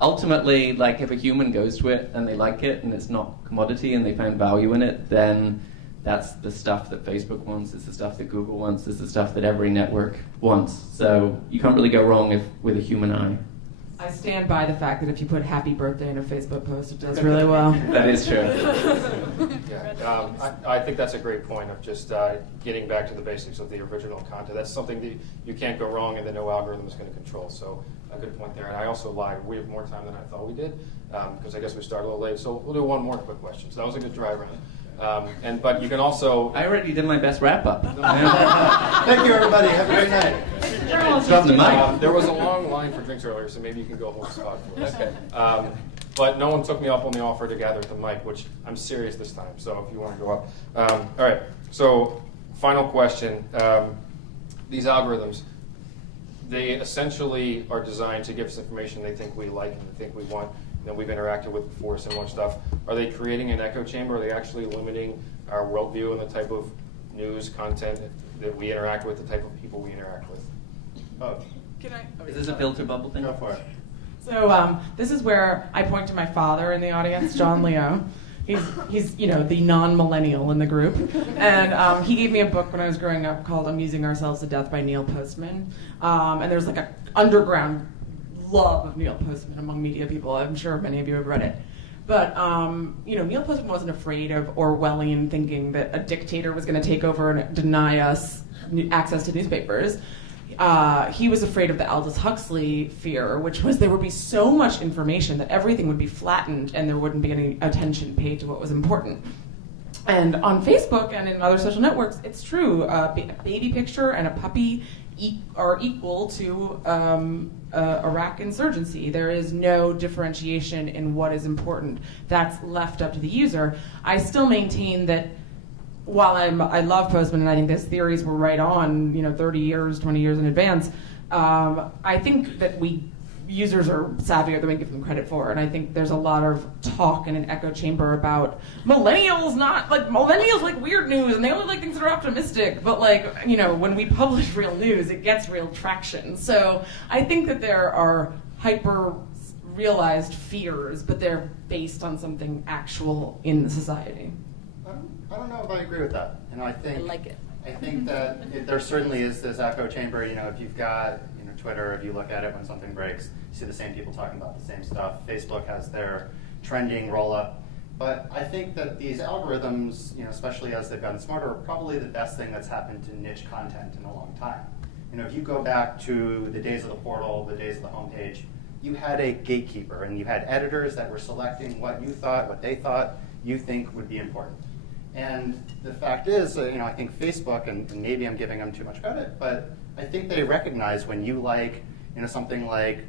ultimately, like, if a human goes to it and they like it and it's not commodity and they find value in it, then that's the stuff that Facebook wants, it's the stuff that Google wants, it's the stuff that every network wants. So you can't really go wrong with a human eye. I stand by the fact that if you put happy birthday in a Facebook post, it does really well. That is true. I think that's a great point of just getting back to the basics of the original content. That's something that you can't go wrong and that no algorithm is going to control. So a good point there. And I also lied. We have more time than I thought we did because I guess we started a little late. So we'll do one more quick question. So that was a good dry round. But you can also... I already did my best wrap-up. Thank you, everybody. Have a great night. Drop the mic. There was a long line for drinks earlier, so maybe you can go hold a spot for us. Okay. But no one took me up on the offer to gather at the mic, which I'm serious this time, so if you want to go up. All right, so final question. These algorithms, they essentially are designed to give us information they think we like and they think we want, that we've interacted with before, similar stuff. Are they creating an echo chamber? Are they actually limiting our worldview and the type of news content that we interact with, the type of people we interact with? Can I? Is this a filter bubble thing? Go for it. So this is where I point to my father in the audience, John Leo. He's the non-millennial in the group, and he gave me a book when I was growing up called "Amusing Ourselves to Death" by Neil Postman. And there's like an underground love of Neil Postman among media people. I'm sure many of you have read it. But Neil Postman wasn't afraid of Orwellian thinking that a dictator was going to take over and deny us access to newspapers. He was afraid of the Aldous Huxley fear, which was there would be so much information that everything would be flattened and there wouldn't be any attention paid to what was important. And on Facebook and in other social networks, it's true. A baby picture and a puppy are equal to Iraq insurgency. There is no differentiation in what is important. That's left up to the user. I still maintain that while I love Postman and I think his theories were right on, 30 years, 20 years in advance, I think that we users are savvier than we give them credit for, and I think there's a lot of talk in an echo chamber about millennials like weird news and they only like things that are optimistic, but when we publish real news, it gets real traction. So I think that there are hyper realized fears, but they're based on something actual in the society. I don't know if I agree with that. I like it. I think that there certainly is this echo chamber. If you've got Twitter, if you look at it when something breaks, you see the same people talking about the same stuff. Facebook has their trending roll-up. But I think that these algorithms, especially as they've gotten smarter, are probably the best thing that's happened to niche content in a long time. If you go back to the days of the portal, the days of the homepage, you had a gatekeeper, and you had editors that were selecting what they thought you think would be important. And the fact is, I think Facebook, and maybe I'm giving them too much credit, but I think they recognize when you like, something like,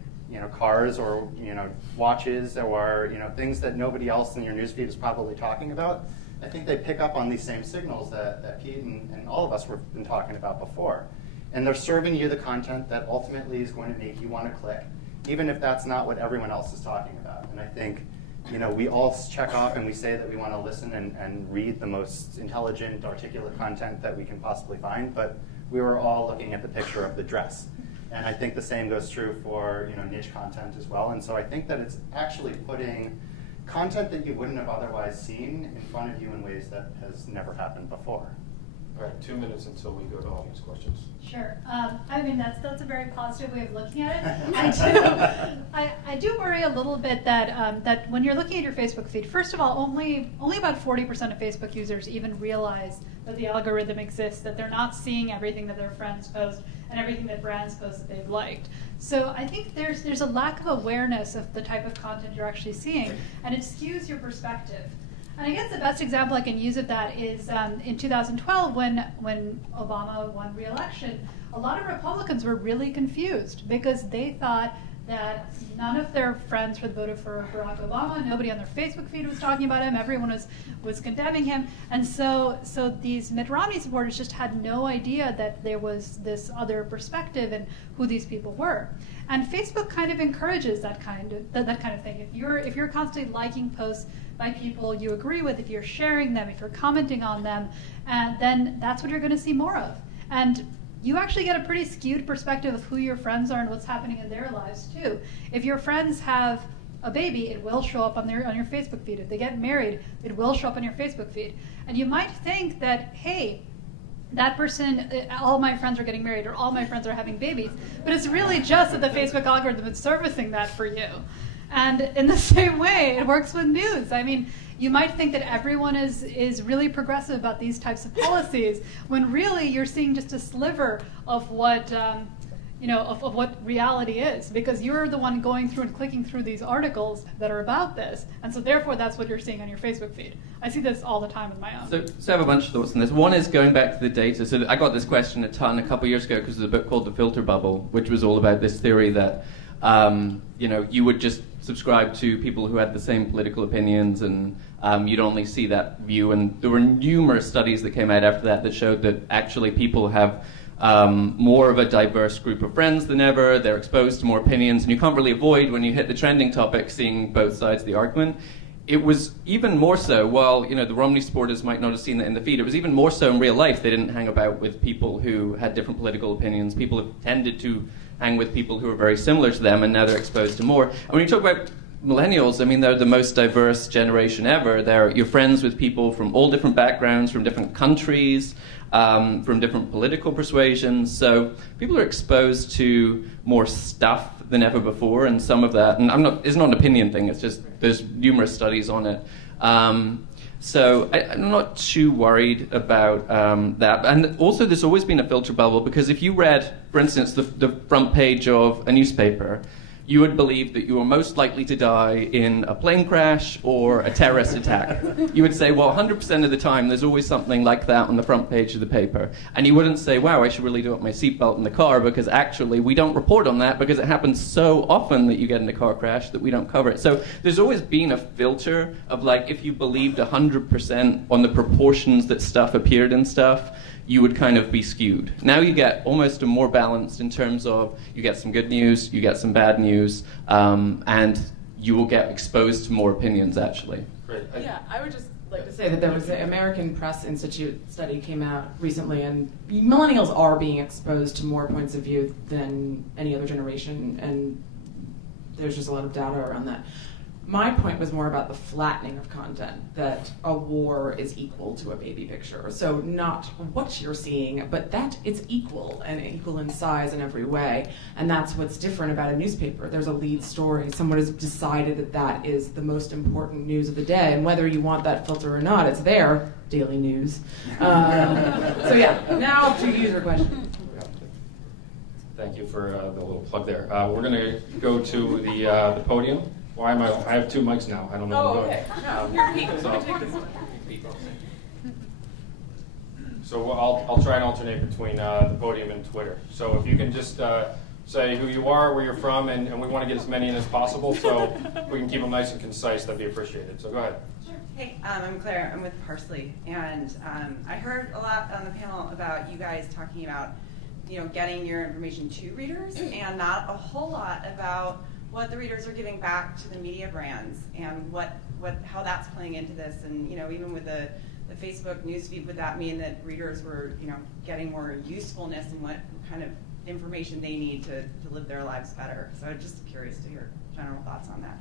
cars or, watches or, things that nobody else in your newsfeed is probably talking about. I think they pick up on these same signals that Pete and all of us have been talking about before. And they're serving you the content that ultimately is going to make you want to click, even if that's not what everyone else is talking about. And I think, we all check off and we say that we want to listen and read the most intelligent, articulate content that we can possibly find, but we were all looking at the picture of the dress. And I think the same goes true for niche content as well. And so I think that it's actually putting content that you wouldn't have otherwise seen in front of you in ways that has never happened before. All right, 2 minutes until we go to audience questions. Sure. That's a very positive way of looking at it. I do worry a little bit that when you're looking at your Facebook feed, first of all, only about 40% of Facebook users even realize that the algorithm exists, that they're not seeing everything that their friends post and everything that brands post that they've liked. So I think there's a lack of awareness of the type of content you're actually seeing, and it skews your perspective. And I guess the best example I can use of that is in 2012 when Obama won re-election, a lot of Republicans were really confused because they thought that none of their friends had voted for Barack Obama. Nobody on their Facebook feed was talking about him. Everyone was condemning him. And so these Mitt Romney supporters just had no idea that there was this other perspective and who these people were. And Facebook kind of encourages that kind of thing. If you're constantly liking posts by people you agree with, if you're sharing them, if you're commenting on them, then that's what you're going to see more of. And you actually get a pretty skewed perspective of who your friends are and what's happening in their lives too. If your friends have a baby, it will show up on your Facebook feed. If they get married, it will show up on your Facebook feed. And you might think that, hey, that person, all my friends are getting married or all my friends are having babies. But it's really just that the Facebook algorithm is servicing that for you. And in the same way, it works with news. I mean, you might think that everyone is really progressive about these types of policies, when really you're seeing just a sliver of what of what reality is, because you're the one going through and clicking through these articles that are about this, and so therefore that's what you're seeing on your Facebook feed. I see this all the time with my own. So I have a bunch of thoughts on this. One is going back to the data. So I got this question a ton a couple years ago because of a book called The Filter Bubble, which was all about this theory that you would just subscribe to people who had the same political opinions, and you'd only see that view. And there were numerous studies that came out after that showed that actually people have more of a diverse group of friends than ever. They're exposed to more opinions, and you can't really avoid, when you hit the trending topic, seeing both sides of the argument. It was even more so, while the Romney supporters might not have seen that in the feed, it was even more so in real life. They didn't hang about with people who had different political opinions. People have tended to hang with people who are very similar to them, and now they're exposed to more. And when you talk about millennials, I mean, they're the most diverse generation ever. You're friends with people from all different backgrounds, from different countries, from different political persuasions. So people are exposed to more stuff than ever before, and some of that, and it's not an opinion thing, it's just there's numerous studies on it. So I'm not too worried about that. And also there's always been a filter bubble, because if you read, for instance, the front page of a newspaper, you would believe that you were most likely to die in a plane crash or a terrorist attack. You would say, well, 100% of the time, there's always something like that on the front page of the paper. And you wouldn't say, wow, I should really do up my seatbelt in the car, because actually we don't report on that because it happens so often that you get in a car crash that we don't cover it. So there's always been a filter of, like, if you believed 100% on the proportions that stuff appeared in stuff, you would kind of be skewed. Now you get almost a more balanced in terms of you get some good news, you get some bad news, and you will get exposed to more opinions, actually. Great. Yeah, I would just like to say that there was an American Press Institute study came out recently, and millennials are being exposed to more points of view than any other generation, and there's just a lot of data around that. My point was more about the flattening of content, that a war is equal to a baby picture. So not what you're seeing, but that it's equal, and equal in size in every way. And that's what's different about a newspaper. There's a lead story. Someone has decided that that is the most important news of the day. And whether you want that filter or not, it's there, daily news. So yeah, now to user question. Thank you for the little plug there. We're going to go to the podium. Why am I have two mics now. I don't know what I'm doing. No, you're Pete. So, Take this one. So I'll try and alternate between the podium and Twitter. So if you can just say who you are, where you're from, and we want to get as many in as possible, so we can keep them nice and concise, that'd be appreciated. So go ahead. Sure. Hey, I'm Claire. I'm with Parsley, and I heard a lot on the panel about you guys talking about getting your information to readers, and not a whole lot about what the readers are giving back to the media brands, and how that's playing into this. And even with the Facebook newsfeed, would that mean that readers were getting more usefulness and what kind of information they need to live their lives better? So I'm just curious to hear general thoughts on that.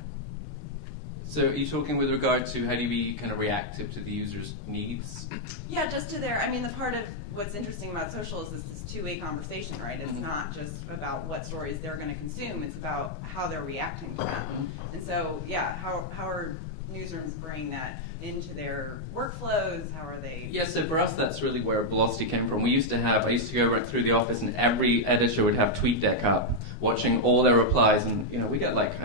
So are you talking with regard to how do you be kind of reactive to the user's needs? Yeah, just to the part of what's interesting about social is this two-way conversation, right? It's not just about what stories they're going to consume, it's about how they're reacting to them. And so, yeah, how are newsrooms bringing that into their workflows? How are they? Yeah, so for us, that's really where Velocity came from. I used to go right through the office, and every editor would have TweetDeck up, watching all their replies, and we get like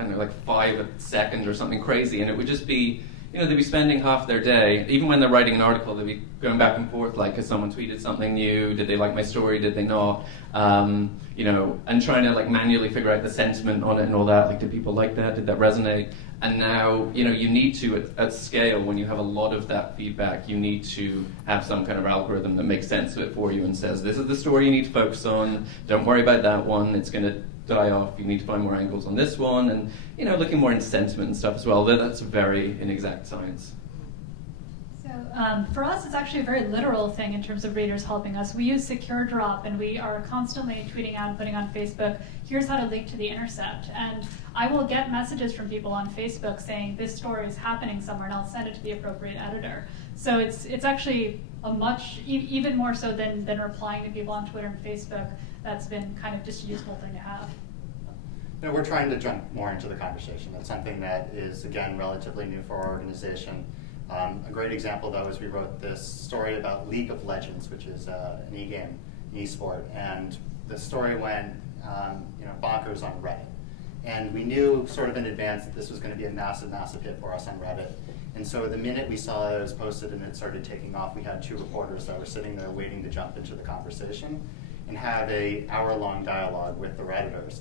5 a second or something crazy, and it would just be they'd be spending half their day, even when they're writing an article, they'd be going back and forth, like, has someone tweeted something new? Did they like my story? Did they not? And trying to, like, manually figure out the sentiment on it and all that. Like, did people like that? Did that resonate? And now, you need to, at scale, when you have a lot of that feedback, you need to have some kind of algorithm that makes sense of it for you and says, this is the story you need to focus on. Don't worry about that one. It's going to die off. You need to find more angles on this one. And, looking more in sentiment and stuff as well. That's a very inexact science. So for us, it's actually a very literal thing in terms of readers helping us. We use Secure Drop, and we are constantly tweeting out and putting on Facebook, here's how to link to The Intercept. And I will get messages from people on Facebook saying this story is happening somewhere, and I'll send it to the appropriate editor. So it's actually a much, even more so than replying to people on Twitter and Facebook, that's been kind of just a useful thing to have. No, we're trying to jump more into the conversation. That's something that is, again, relatively new for our organization. A great example, though, is we wrote this story about League of Legends, which is an e-game, an e-sport, and the story went bonkers on Reddit. And we knew sort of in advance that this was going to be a massive, massive hit for us on Reddit. And so the minute we saw it was posted and it started taking off, we had 2 reporters that were sitting there waiting to jump into the conversation and have an hour-long dialogue with the Redditors.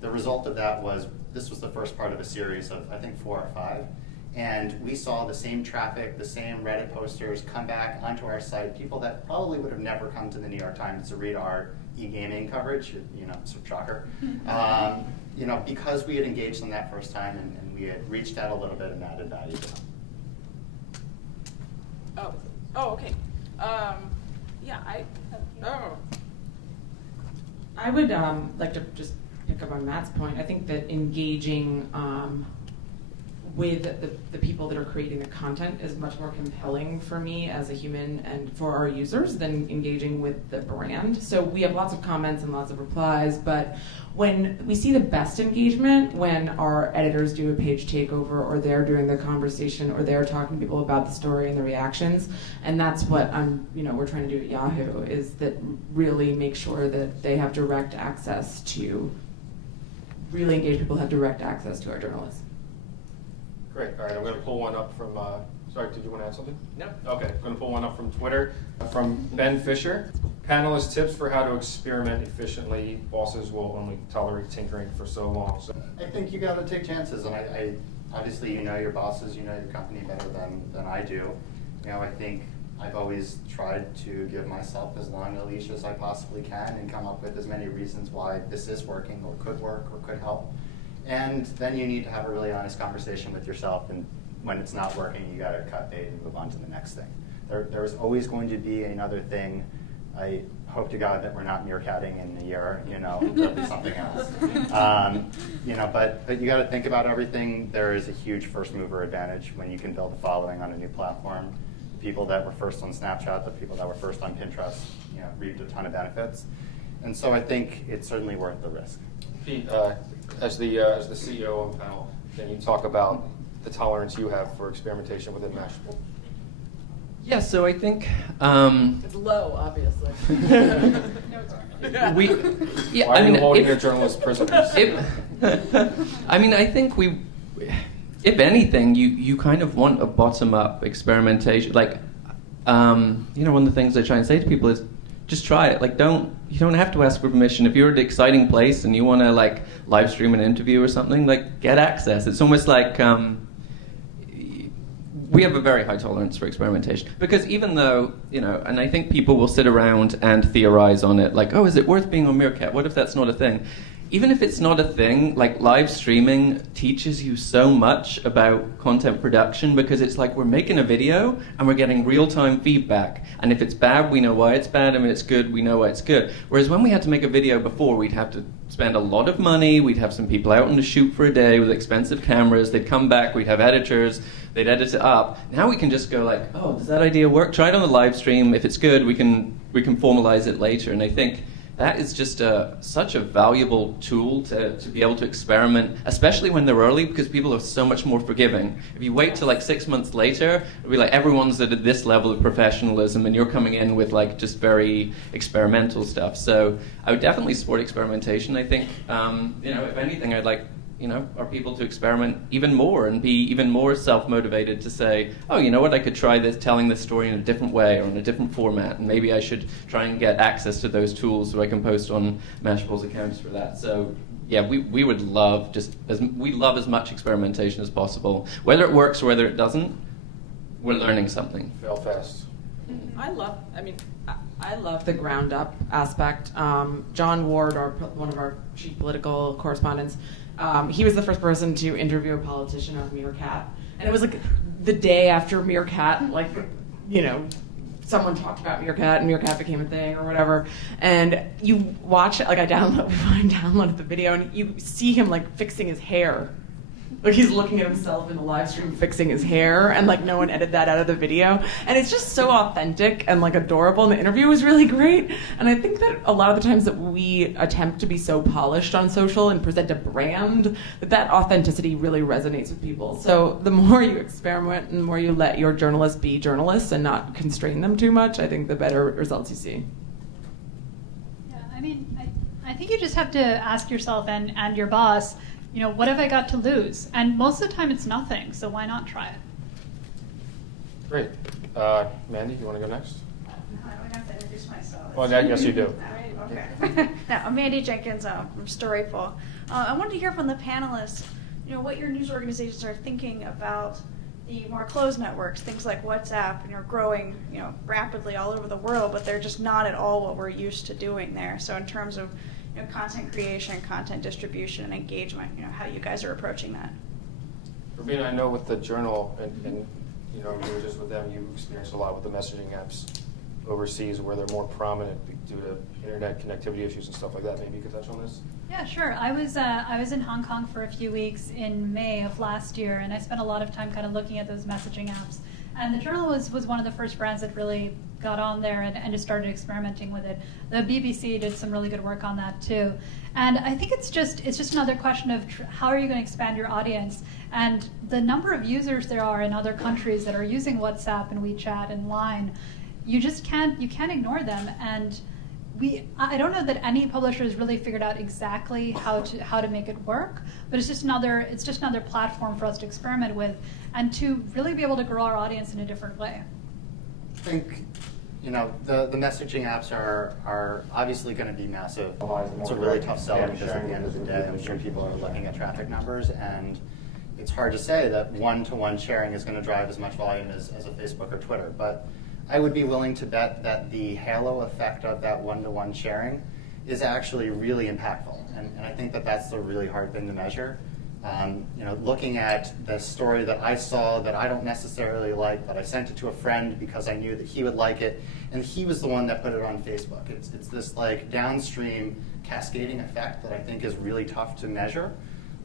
The result of that was, this was the first part of a series of, I think, 4 or 5. And we saw the same traffic, the same Reddit posters come back onto our site, people that probably would have never come to the New York Times to read our e-gaming coverage, shocker. Because we had engaged them that first time and we had reached out a little bit and added value to them. Okay. I would like to just pick up on Matt's point. I think that engaging with the people that are creating the content is much more compelling for me as a human and for our users than engaging with the brand. So we have lots of comments and lots of replies, but when we see the best engagement when our editors do a page takeover or they're doing the conversation or they're talking to people about the story and the reactions, and that's what we're trying to do at Yahoo, is that really make sure that they have direct access to, really engaged people have direct access to our journalists. Great. All right, I'm going to pull one up from, sorry, did you want to add something? No. Okay, I'm going to pull one up from Twitter, from Ben Fisher. Panelist tips for how to experiment efficiently. Bosses will only tolerate tinkering for so long. So I think you got to take chances, and I obviously your bosses, your company better than I do. I think I've always tried to give myself as long a leash as I possibly can and come up with as many reasons why this is working or could help. And then you need to have a really honest conversation with yourself, and when it's not working, you got to cut bait and move on to the next thing. There's always going to be another thing. I hope to God that we're not meerkatting in a year, there'll be something else. But you got to think about everything. There is a huge first mover advantage when you can build a following on a new platform. The people that were first on Snapchat, the people that were first on Pinterest, reaped a ton of benefits. And so I think it's certainly worth the risk. Pete, as the CEO on the panel, can you talk about the tolerance you have for experimentation within Mashable? Yeah, so I think it's low, obviously. Why are you holding your journalists prisoners? I think if anything, you kind of want a bottom-up experimentation. Like, one of the things I try and say to people is, just try it. Like, you don't have to ask for permission. If you're at an exciting place and you want to live stream an interview or something, get access. It's almost like we have a very high tolerance for experimentation, because even though and I think people will sit around and theorize on it, like, oh, is it worth being on Meerkat? What if that's not a thing? Even if it's not a thing, live streaming teaches you so much about content production, because it's like we're making a video and we're getting real-time feedback. And if it's bad, we know why it's bad, and if it's good, we know why it's good. Whereas when we had to make a video before, we'd have to spend a lot of money, we'd have some people out on the shoot for a day with expensive cameras, they'd come back, we'd have editors, they'd edit it up. Now we can just go oh, does that idea work? Try it on the live stream. If it's good, we can formalize it later. And I think that is just such a valuable tool to be able to experiment, especially when they're early, because people are so much more forgiving. If you wait till 6 months later, it'll be everyone's at this level of professionalism, and you're coming in with just very experimental stuff. So I would definitely support experimentation. I think, if anything, I'd our people to experiment even more and be even more self-motivated to say, oh, you know what, I could try this, telling this story in a different way or in a different format, and maybe I should try and get access to those tools so I can post on Mashable's accounts for that. So yeah, we would love we love as much experimentation as possible. Whether it works or whether it doesn't, we're learning something. Fail fast. I love the ground up aspect. John Ward, one of our chief political correspondents, he was the first person to interview a politician on Meerkat, and it was like the day after Meerkat, like, someone talked about Meerkat and Meerkat became a thing or whatever, and you watch it, like I downloaded the video, and you see him like fixing his hair. Like he's looking at himself in the live stream fixing his hair, and like no one edited that out of the video, and it's just so authentic and like adorable, and the interview was really great. And I think that a lot of the times that we attempt to be so polished on social and present a brand, that authenticity really resonates with people. So the more you experiment and the more you let your journalists be journalists and not constrain them too much, I think the better results you see. Yeah, I mean, I think you just have to ask yourself and your boss, what have I got to lose? And most of the time it's nothing, so why not try it? Great. Mandy, you want to go next? No, I don't have to introduce myself. Well, yes, you do. Okay. Now, I'm Mandy Jenkins from Storyful. I wanted to hear from the panelists, what your news organizations are thinking about the more closed networks, things like WhatsApp, and you're growing, rapidly all over the world, but they're just not at all what we're used to doing there. So in terms of content creation, content distribution, and engagement, how you guys are approaching that. For me, I know with the Journal, and you were just with them, you experienced a lot with the messaging apps overseas where they're more prominent due to internet connectivity issues and stuff like that. Maybe you could touch on this? Yeah, sure. I was in Hong Kong for a few weeks in May of last year, and I spent a lot of time kind of looking at those messaging apps. And the Journal was one of the first brands that really got on there and just started experimenting with it. The BBC did some really good work on that too. And I think it's just another question of how are you going to expand your audience? And the number of users there are in other countries that are using WhatsApp and WeChat and Line, you can't ignore them. And I don't know that any publisher has really figured out exactly how to make it work, but it's just another platform for us to experiment with and to really be able to grow our audience in a different way. I think, the messaging apps are obviously going to be massive. It's a really tough sell because at the end of the day, I'm sure people are looking at traffic numbers, and it's hard to say that one-to-one sharing is going to drive as much volume as a Facebook or Twitter. But I would be willing to bet that the halo effect of that one-to-one sharing is actually really impactful. And I think that that's the really hard thing to measure. Looking at the story that I saw that I don't necessarily like, but I sent it to a friend because I knew that he would like it, and he was the one that put it on Facebook. It's this like downstream cascading effect that I think is really tough to measure,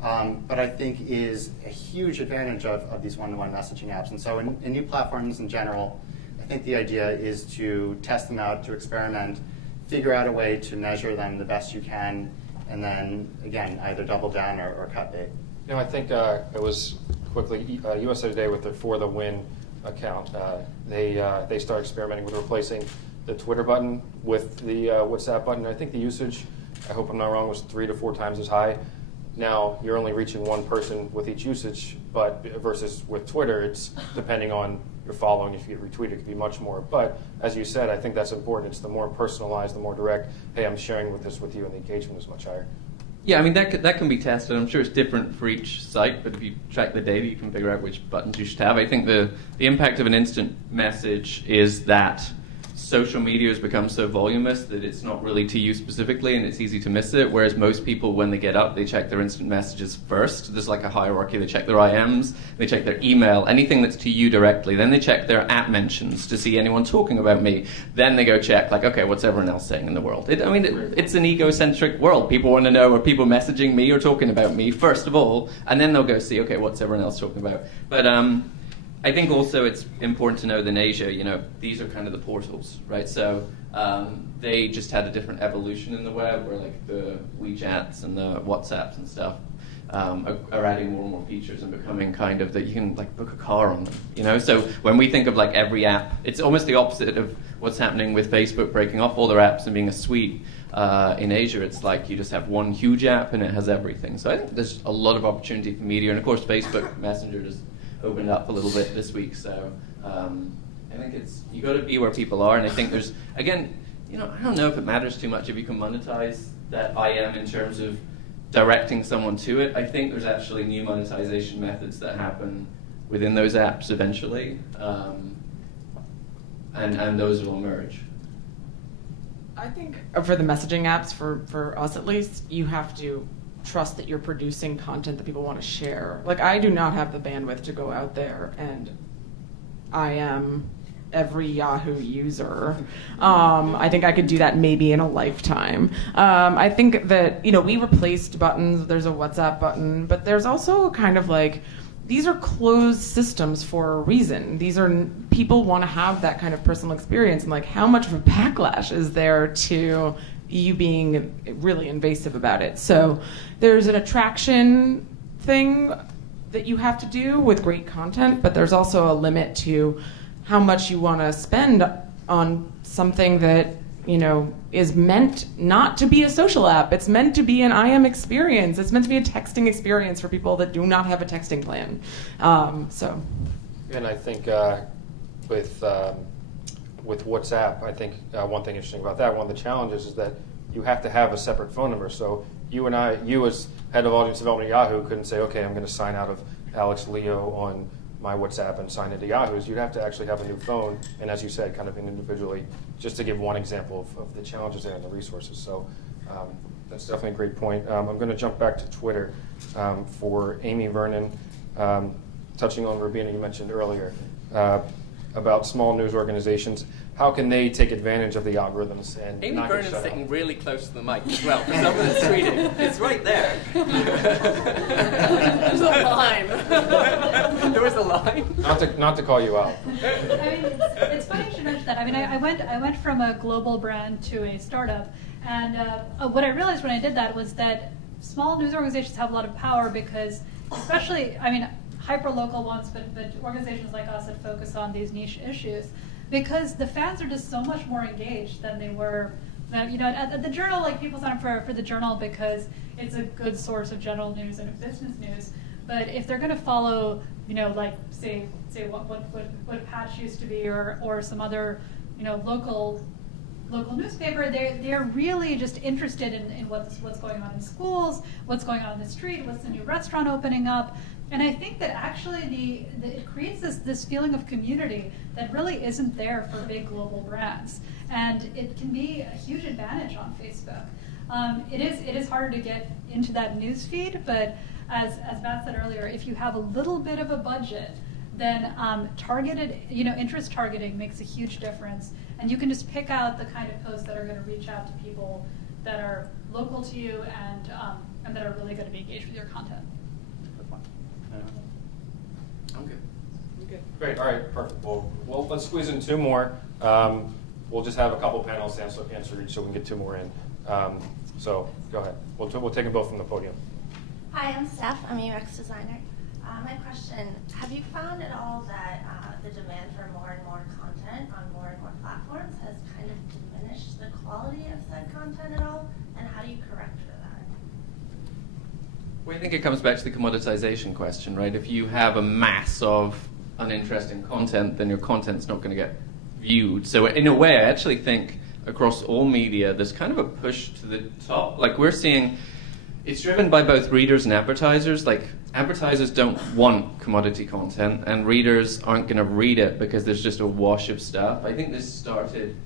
but I think is a huge advantage of these one-to-one messaging apps. And so in new platforms in general, I think the idea is to test them out, to experiment, figure out a way to measure them the best you can, and then, again, either double down or cut bait. I think it was quickly USA Today with their For the Win account. They started experimenting with replacing the Twitter button with the WhatsApp button. I think the usage, I hope I'm not wrong, was 3 to 4 times as high. Now you're only reaching one person with each usage, but versus with Twitter, it's depending on your following. If you get retweeted, it could be much more. But as you said, I think that's important. It's the more personalized, the more direct. Hey, I'm sharing this with you, and the engagement is much higher. Yeah, I mean, that can be tested. I'm sure it's different for each site, but if you track the data, you can figure out which buttons you should have. I think the impact of an instant message is that social media has become so voluminous that it's not really to you specifically, and it's easy to miss it, whereas most people, when they get up, they check their instant messages first. There's like a hierarchy. They check their IMs, they check their email, anything that's to you directly. Then they check their app mentions to see anyone talking about me. Then they go check, like, okay, what's everyone else saying in the world? It's an egocentric world. People want to know, are people messaging me or talking about me, first of all, and then they'll go see, okay, what's everyone else talking about? But I think also it's important to know that in Asia, these are kind of the portals, right? So they just had a different evolution in the web, where like the WeChats and the WhatsApps and stuff are adding more and more features and becoming kind of that you can like book a car on them, you know? So when we think of like every app, it's almost the opposite of what's happening with Facebook breaking off all their apps and being a suite. In Asia, it's like you just have one huge app and it has everything. So I think there's a lot of opportunity for media. And of course, Facebook Messenger just opened up a little bit this week. So I think you got to be where people are. And I think there's, again, you know, I don't know if it matters too much if you can monetize that IM in terms of directing someone to it. I think there's actually new monetization methods that happen within those apps eventually, and those will emerge. I think for the messaging apps, for us at least, you have to trust that you're producing content that people want to share. Like, I do not have the bandwidth to go out there and IM every Yahoo user. I think I could do that maybe in a lifetime. I think that, you know, we replaced buttons. There's a WhatsApp button, but there's also kind of like, these are closed systems for a reason. These are, people want to have that kind of personal experience, and like, how much of a backlash is there to you being really invasive about it? So there's an attraction thing that you have to do with great content, but there's also a limit to how much you want to spend on something that, you know, is meant not to be a social app. It's meant to be an IM experience. It's meant to be a texting experience for people that do not have a texting plan. And I think with WhatsApp, I think one thing interesting about that, one of the challenges is that you have to have a separate phone number. So you as head of audience development at Yahoo couldn't say, okay, I'm going to sign out of Alex Leo on my WhatsApp and sign into Yahoo's. You'd have to actually have a new phone, and as you said, kind of individually, just to give one example of the challenges there and the resources. So that's definitely a great point. I'm going to jump back to Twitter for Amy Vernon, touching on Rubina, you mentioned earlier, about small news organizations. How can they take advantage of the algorithms and Amy not Vernon's get shut sitting out? really close to the mic as well. For someone that's tweeting, it's right there. There's a line. There was a line. Not to call you out. I mean, it's funny you should mention that. I mean, I went from a global brand to a startup, and what I realized when I did that was that small news organizations have a lot of power because, especially, I mean, hyper-local ones, but organizations like us that focus on these niche issues, because the fans are just so much more engaged than they were. You know, at the Journal, like, people sign up for the Journal because it's a good source of general news and of business news. But if they're going to follow, you know, like say what Patch used to be, or some other, you know, local newspaper, they're really just interested in what's going on in schools, what's going on in the street, what's the new restaurant opening up. And I think that actually it creates this feeling of community that really isn't there for big global brands. And it can be a huge advantage on Facebook. It is harder to get into that news feed, but as Matt said earlier, if you have a little bit of a budget, then targeted, you know, interest targeting makes a huge difference. And you can just pick out the kind of posts that are going to reach out to people that are local to you and that are really going to be engaged with your content. I'm good. Okay. Great. All right. Perfect. Well, let's squeeze in two more. We'll just have a couple panels answer each, so we can get two more in. So go ahead. We'll take them both from the podium. Hi, I'm Steph. I'm a UX designer. My question: have you found at all that the demand for more and more content on more and more platforms has kind of diminished the quality of said content at all? And how do you correct for that? Well, I think it comes back to the commoditization question, right? If you have a mass of uninteresting content, then your content's not going to get viewed. So in a way, I actually think across all media, there's kind of a push to the top. Like, we're seeing, it's driven by both readers and advertisers. Like, advertisers don't want commodity content, and readers aren't going to read it because there's just a wash of stuff. I think this started,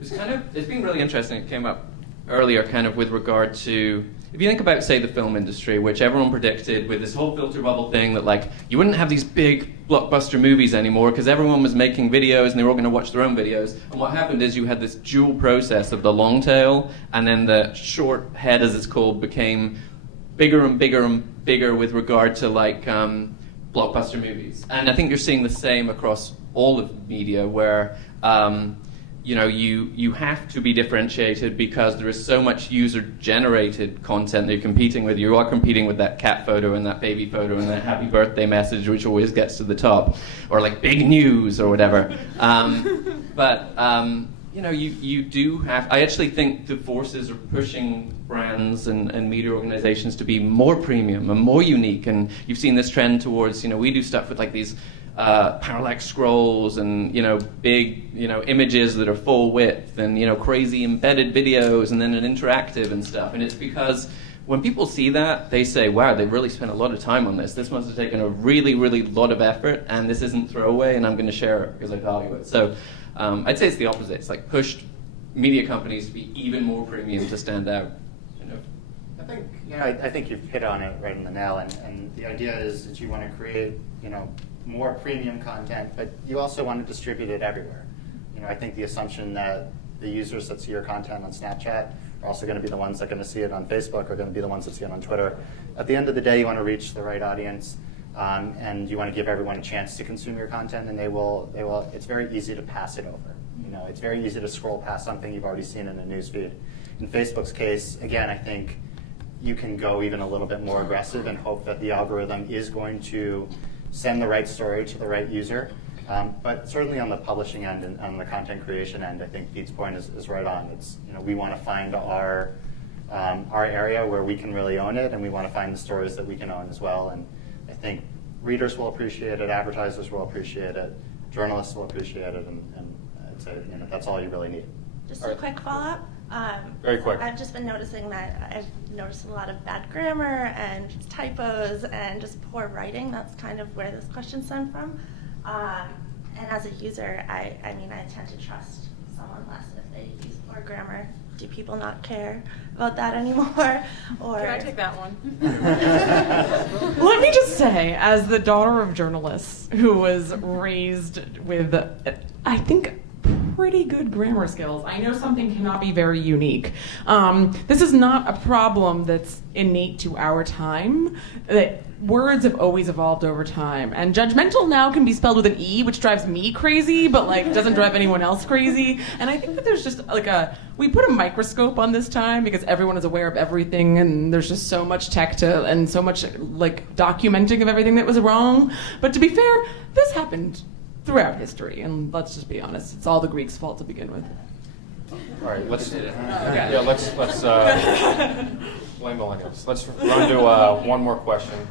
it's been really interesting. It came up earlier kind of with regard to, if you think about, say, the film industry, which everyone predicted with this whole filter bubble thing that, like, you wouldn't have these big blockbuster movies anymore because everyone was making videos and they were all going to watch their own videos. And what happened is you had this dual process of the long tail, and then the short head, as it's called, became bigger and bigger and bigger with regard to, like, blockbuster movies. And I think you're seeing the same across all of media, where you have to be differentiated because there is so much user-generated content that you're competing with. You are competing with that cat photo and that baby photo and that happy birthday message, which always gets to the top, or like big news or whatever. You do have. I actually think the forces are pushing brands and media organizations to be more premium and more unique. And you've seen this trend towards, we do stuff with like these parallax scrolls and big images that are full width and crazy embedded videos and then an interactive and stuff. And it's because when people see that, they say, wow, they really spent a lot of time on this. This must have taken a really, really lot of effort, and this isn't throwaway, and I'm going to share it because I value it. So I'd say it's the opposite. It's like pushed media companies to be even more premium to stand out. I think you've hit on it right in the nail. And the idea is that you want to create, more premium content, but you also want to distribute it everywhere. I think the assumption that the users that see your content on Snapchat are also going to be the ones that are going to see it on Facebook, are going to be the ones that see it on Twitter. At the end of the day, you want to reach the right audience, and you want to give everyone a chance to consume your content, and they will. It's very easy to pass it over. It's very easy to scroll past something you've already seen in a newsfeed. In Facebook's case, again, I think you can go even a little bit more aggressive and hope that the algorithm is going to send the right story to the right user. But certainly on the publishing end and on the content creation end, I think Pete's point is right on. It's we want to find our area where we can really own it, and we want to find the stories that we can own as well. And I think readers will appreciate it, advertisers will appreciate it, journalists will appreciate it, and I'd say that's all you really need. Just a quick follow-up. Very quick. I've just been noticing that I've noticed a lot of bad grammar and typos and just poor writing. That's kind of where this question stemmed from. And as a user, I tend to trust someone less if they use poor grammar. Do people not care about that anymore? Or can I take that one? Let me just say, as the daughter of journalists who was raised with, I think, pretty good grammar skills, I know something cannot be very unique. This is not a problem that's innate to our time. That words have always evolved over time, and judgmental now can be spelled with an E, which drives me crazy, but doesn't drive anyone else crazy. And I think that there's just we put a microscope on this time because everyone is aware of everything, and there's just so much tech and so much documenting of everything that was wrong. But to be fair, this happened throughout history, and let's just be honest, it's all the Greeks' fault to begin with. All right, let's blame millennials. Let's run to one more question.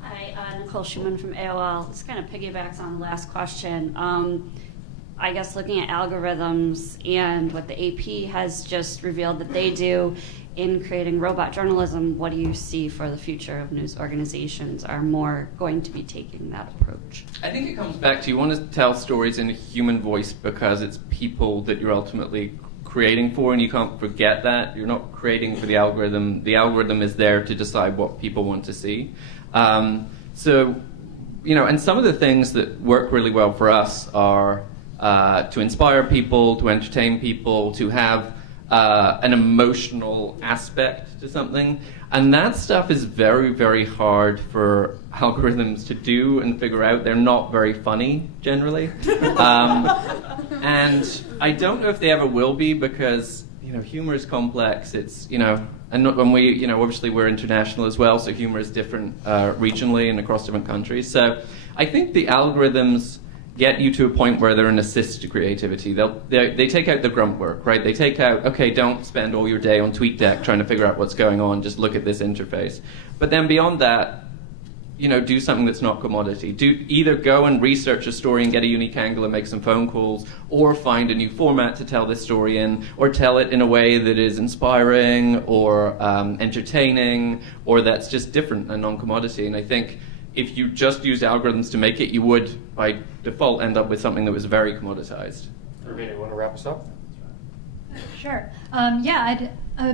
Hi, Nicole Schumann from AOL. This kind of piggybacks on the last question. I guess looking at algorithms and what the AP has just revealed that they do in creating robot journalism, what do you see for the future of news organizations? Are more going to be taking that approach? I think it comes back to you want to tell stories in a human voice because it's people that you're ultimately creating for, and you can't forget that. You're not creating for the algorithm. The algorithm is there to decide what people want to see. And some of the things that work really well for us are to inspire people, to entertain people, to have an emotional aspect to something. And that stuff is very, very hard for algorithms to do and figure out. They're not very funny, generally. And I don't know if they ever will be because, humor is complex. It's, when we, obviously we're international as well, so humor is different regionally and across different countries. So I think the algorithms get you to a point where they're an assist to creativity. They take out the grunt work, right? They take out, okay, don't spend all your day on TweetDeck trying to figure out what's going on, just look at this interface. But then beyond that, do something that's not commodity. Either go and research a story and get a unique angle and make some phone calls, or find a new format to tell this story in, or tell it in a way that is inspiring or entertaining, or that's just different and non-commodity. And I think if you just used algorithms to make it, you would, by default, end up with something that was very commoditized. Ravina, you want to wrap us up? Sure.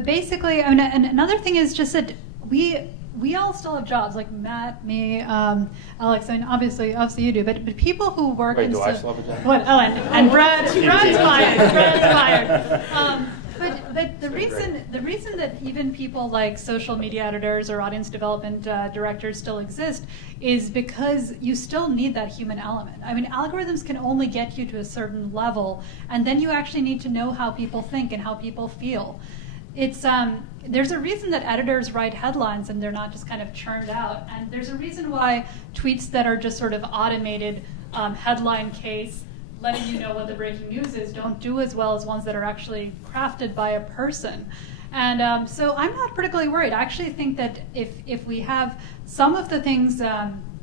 Basically, and another thing is just that we all still have jobs, like Matt, me, Alex, and obviously you do, but people who work Wait, in... do I still have a job? What? Oh, and Brad's fired. Brad's fired. But the reason that even people like social media editors or audience development directors still exist is because you still need that human element. I mean, algorithms can only get you to a certain level, and then you actually need to know how people think and how people feel. It's there's a reason that editors write headlines and they're not just kind of churned out, and there's a reason why tweets that are just sort of automated headline case, letting you know what the breaking news is, don't do as well as ones that are actually crafted by a person. And so I'm not particularly worried. I actually think that if we have some of the things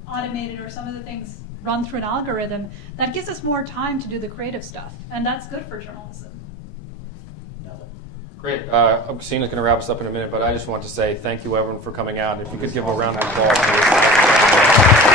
automated or some of the things run through an algorithm, that gives us more time to do the creative stuff, and that's good for journalism. Great. Sina's going to wrap us up in a minute, but I just want to say thank you, everyone, for coming out. If you could give a round of applause.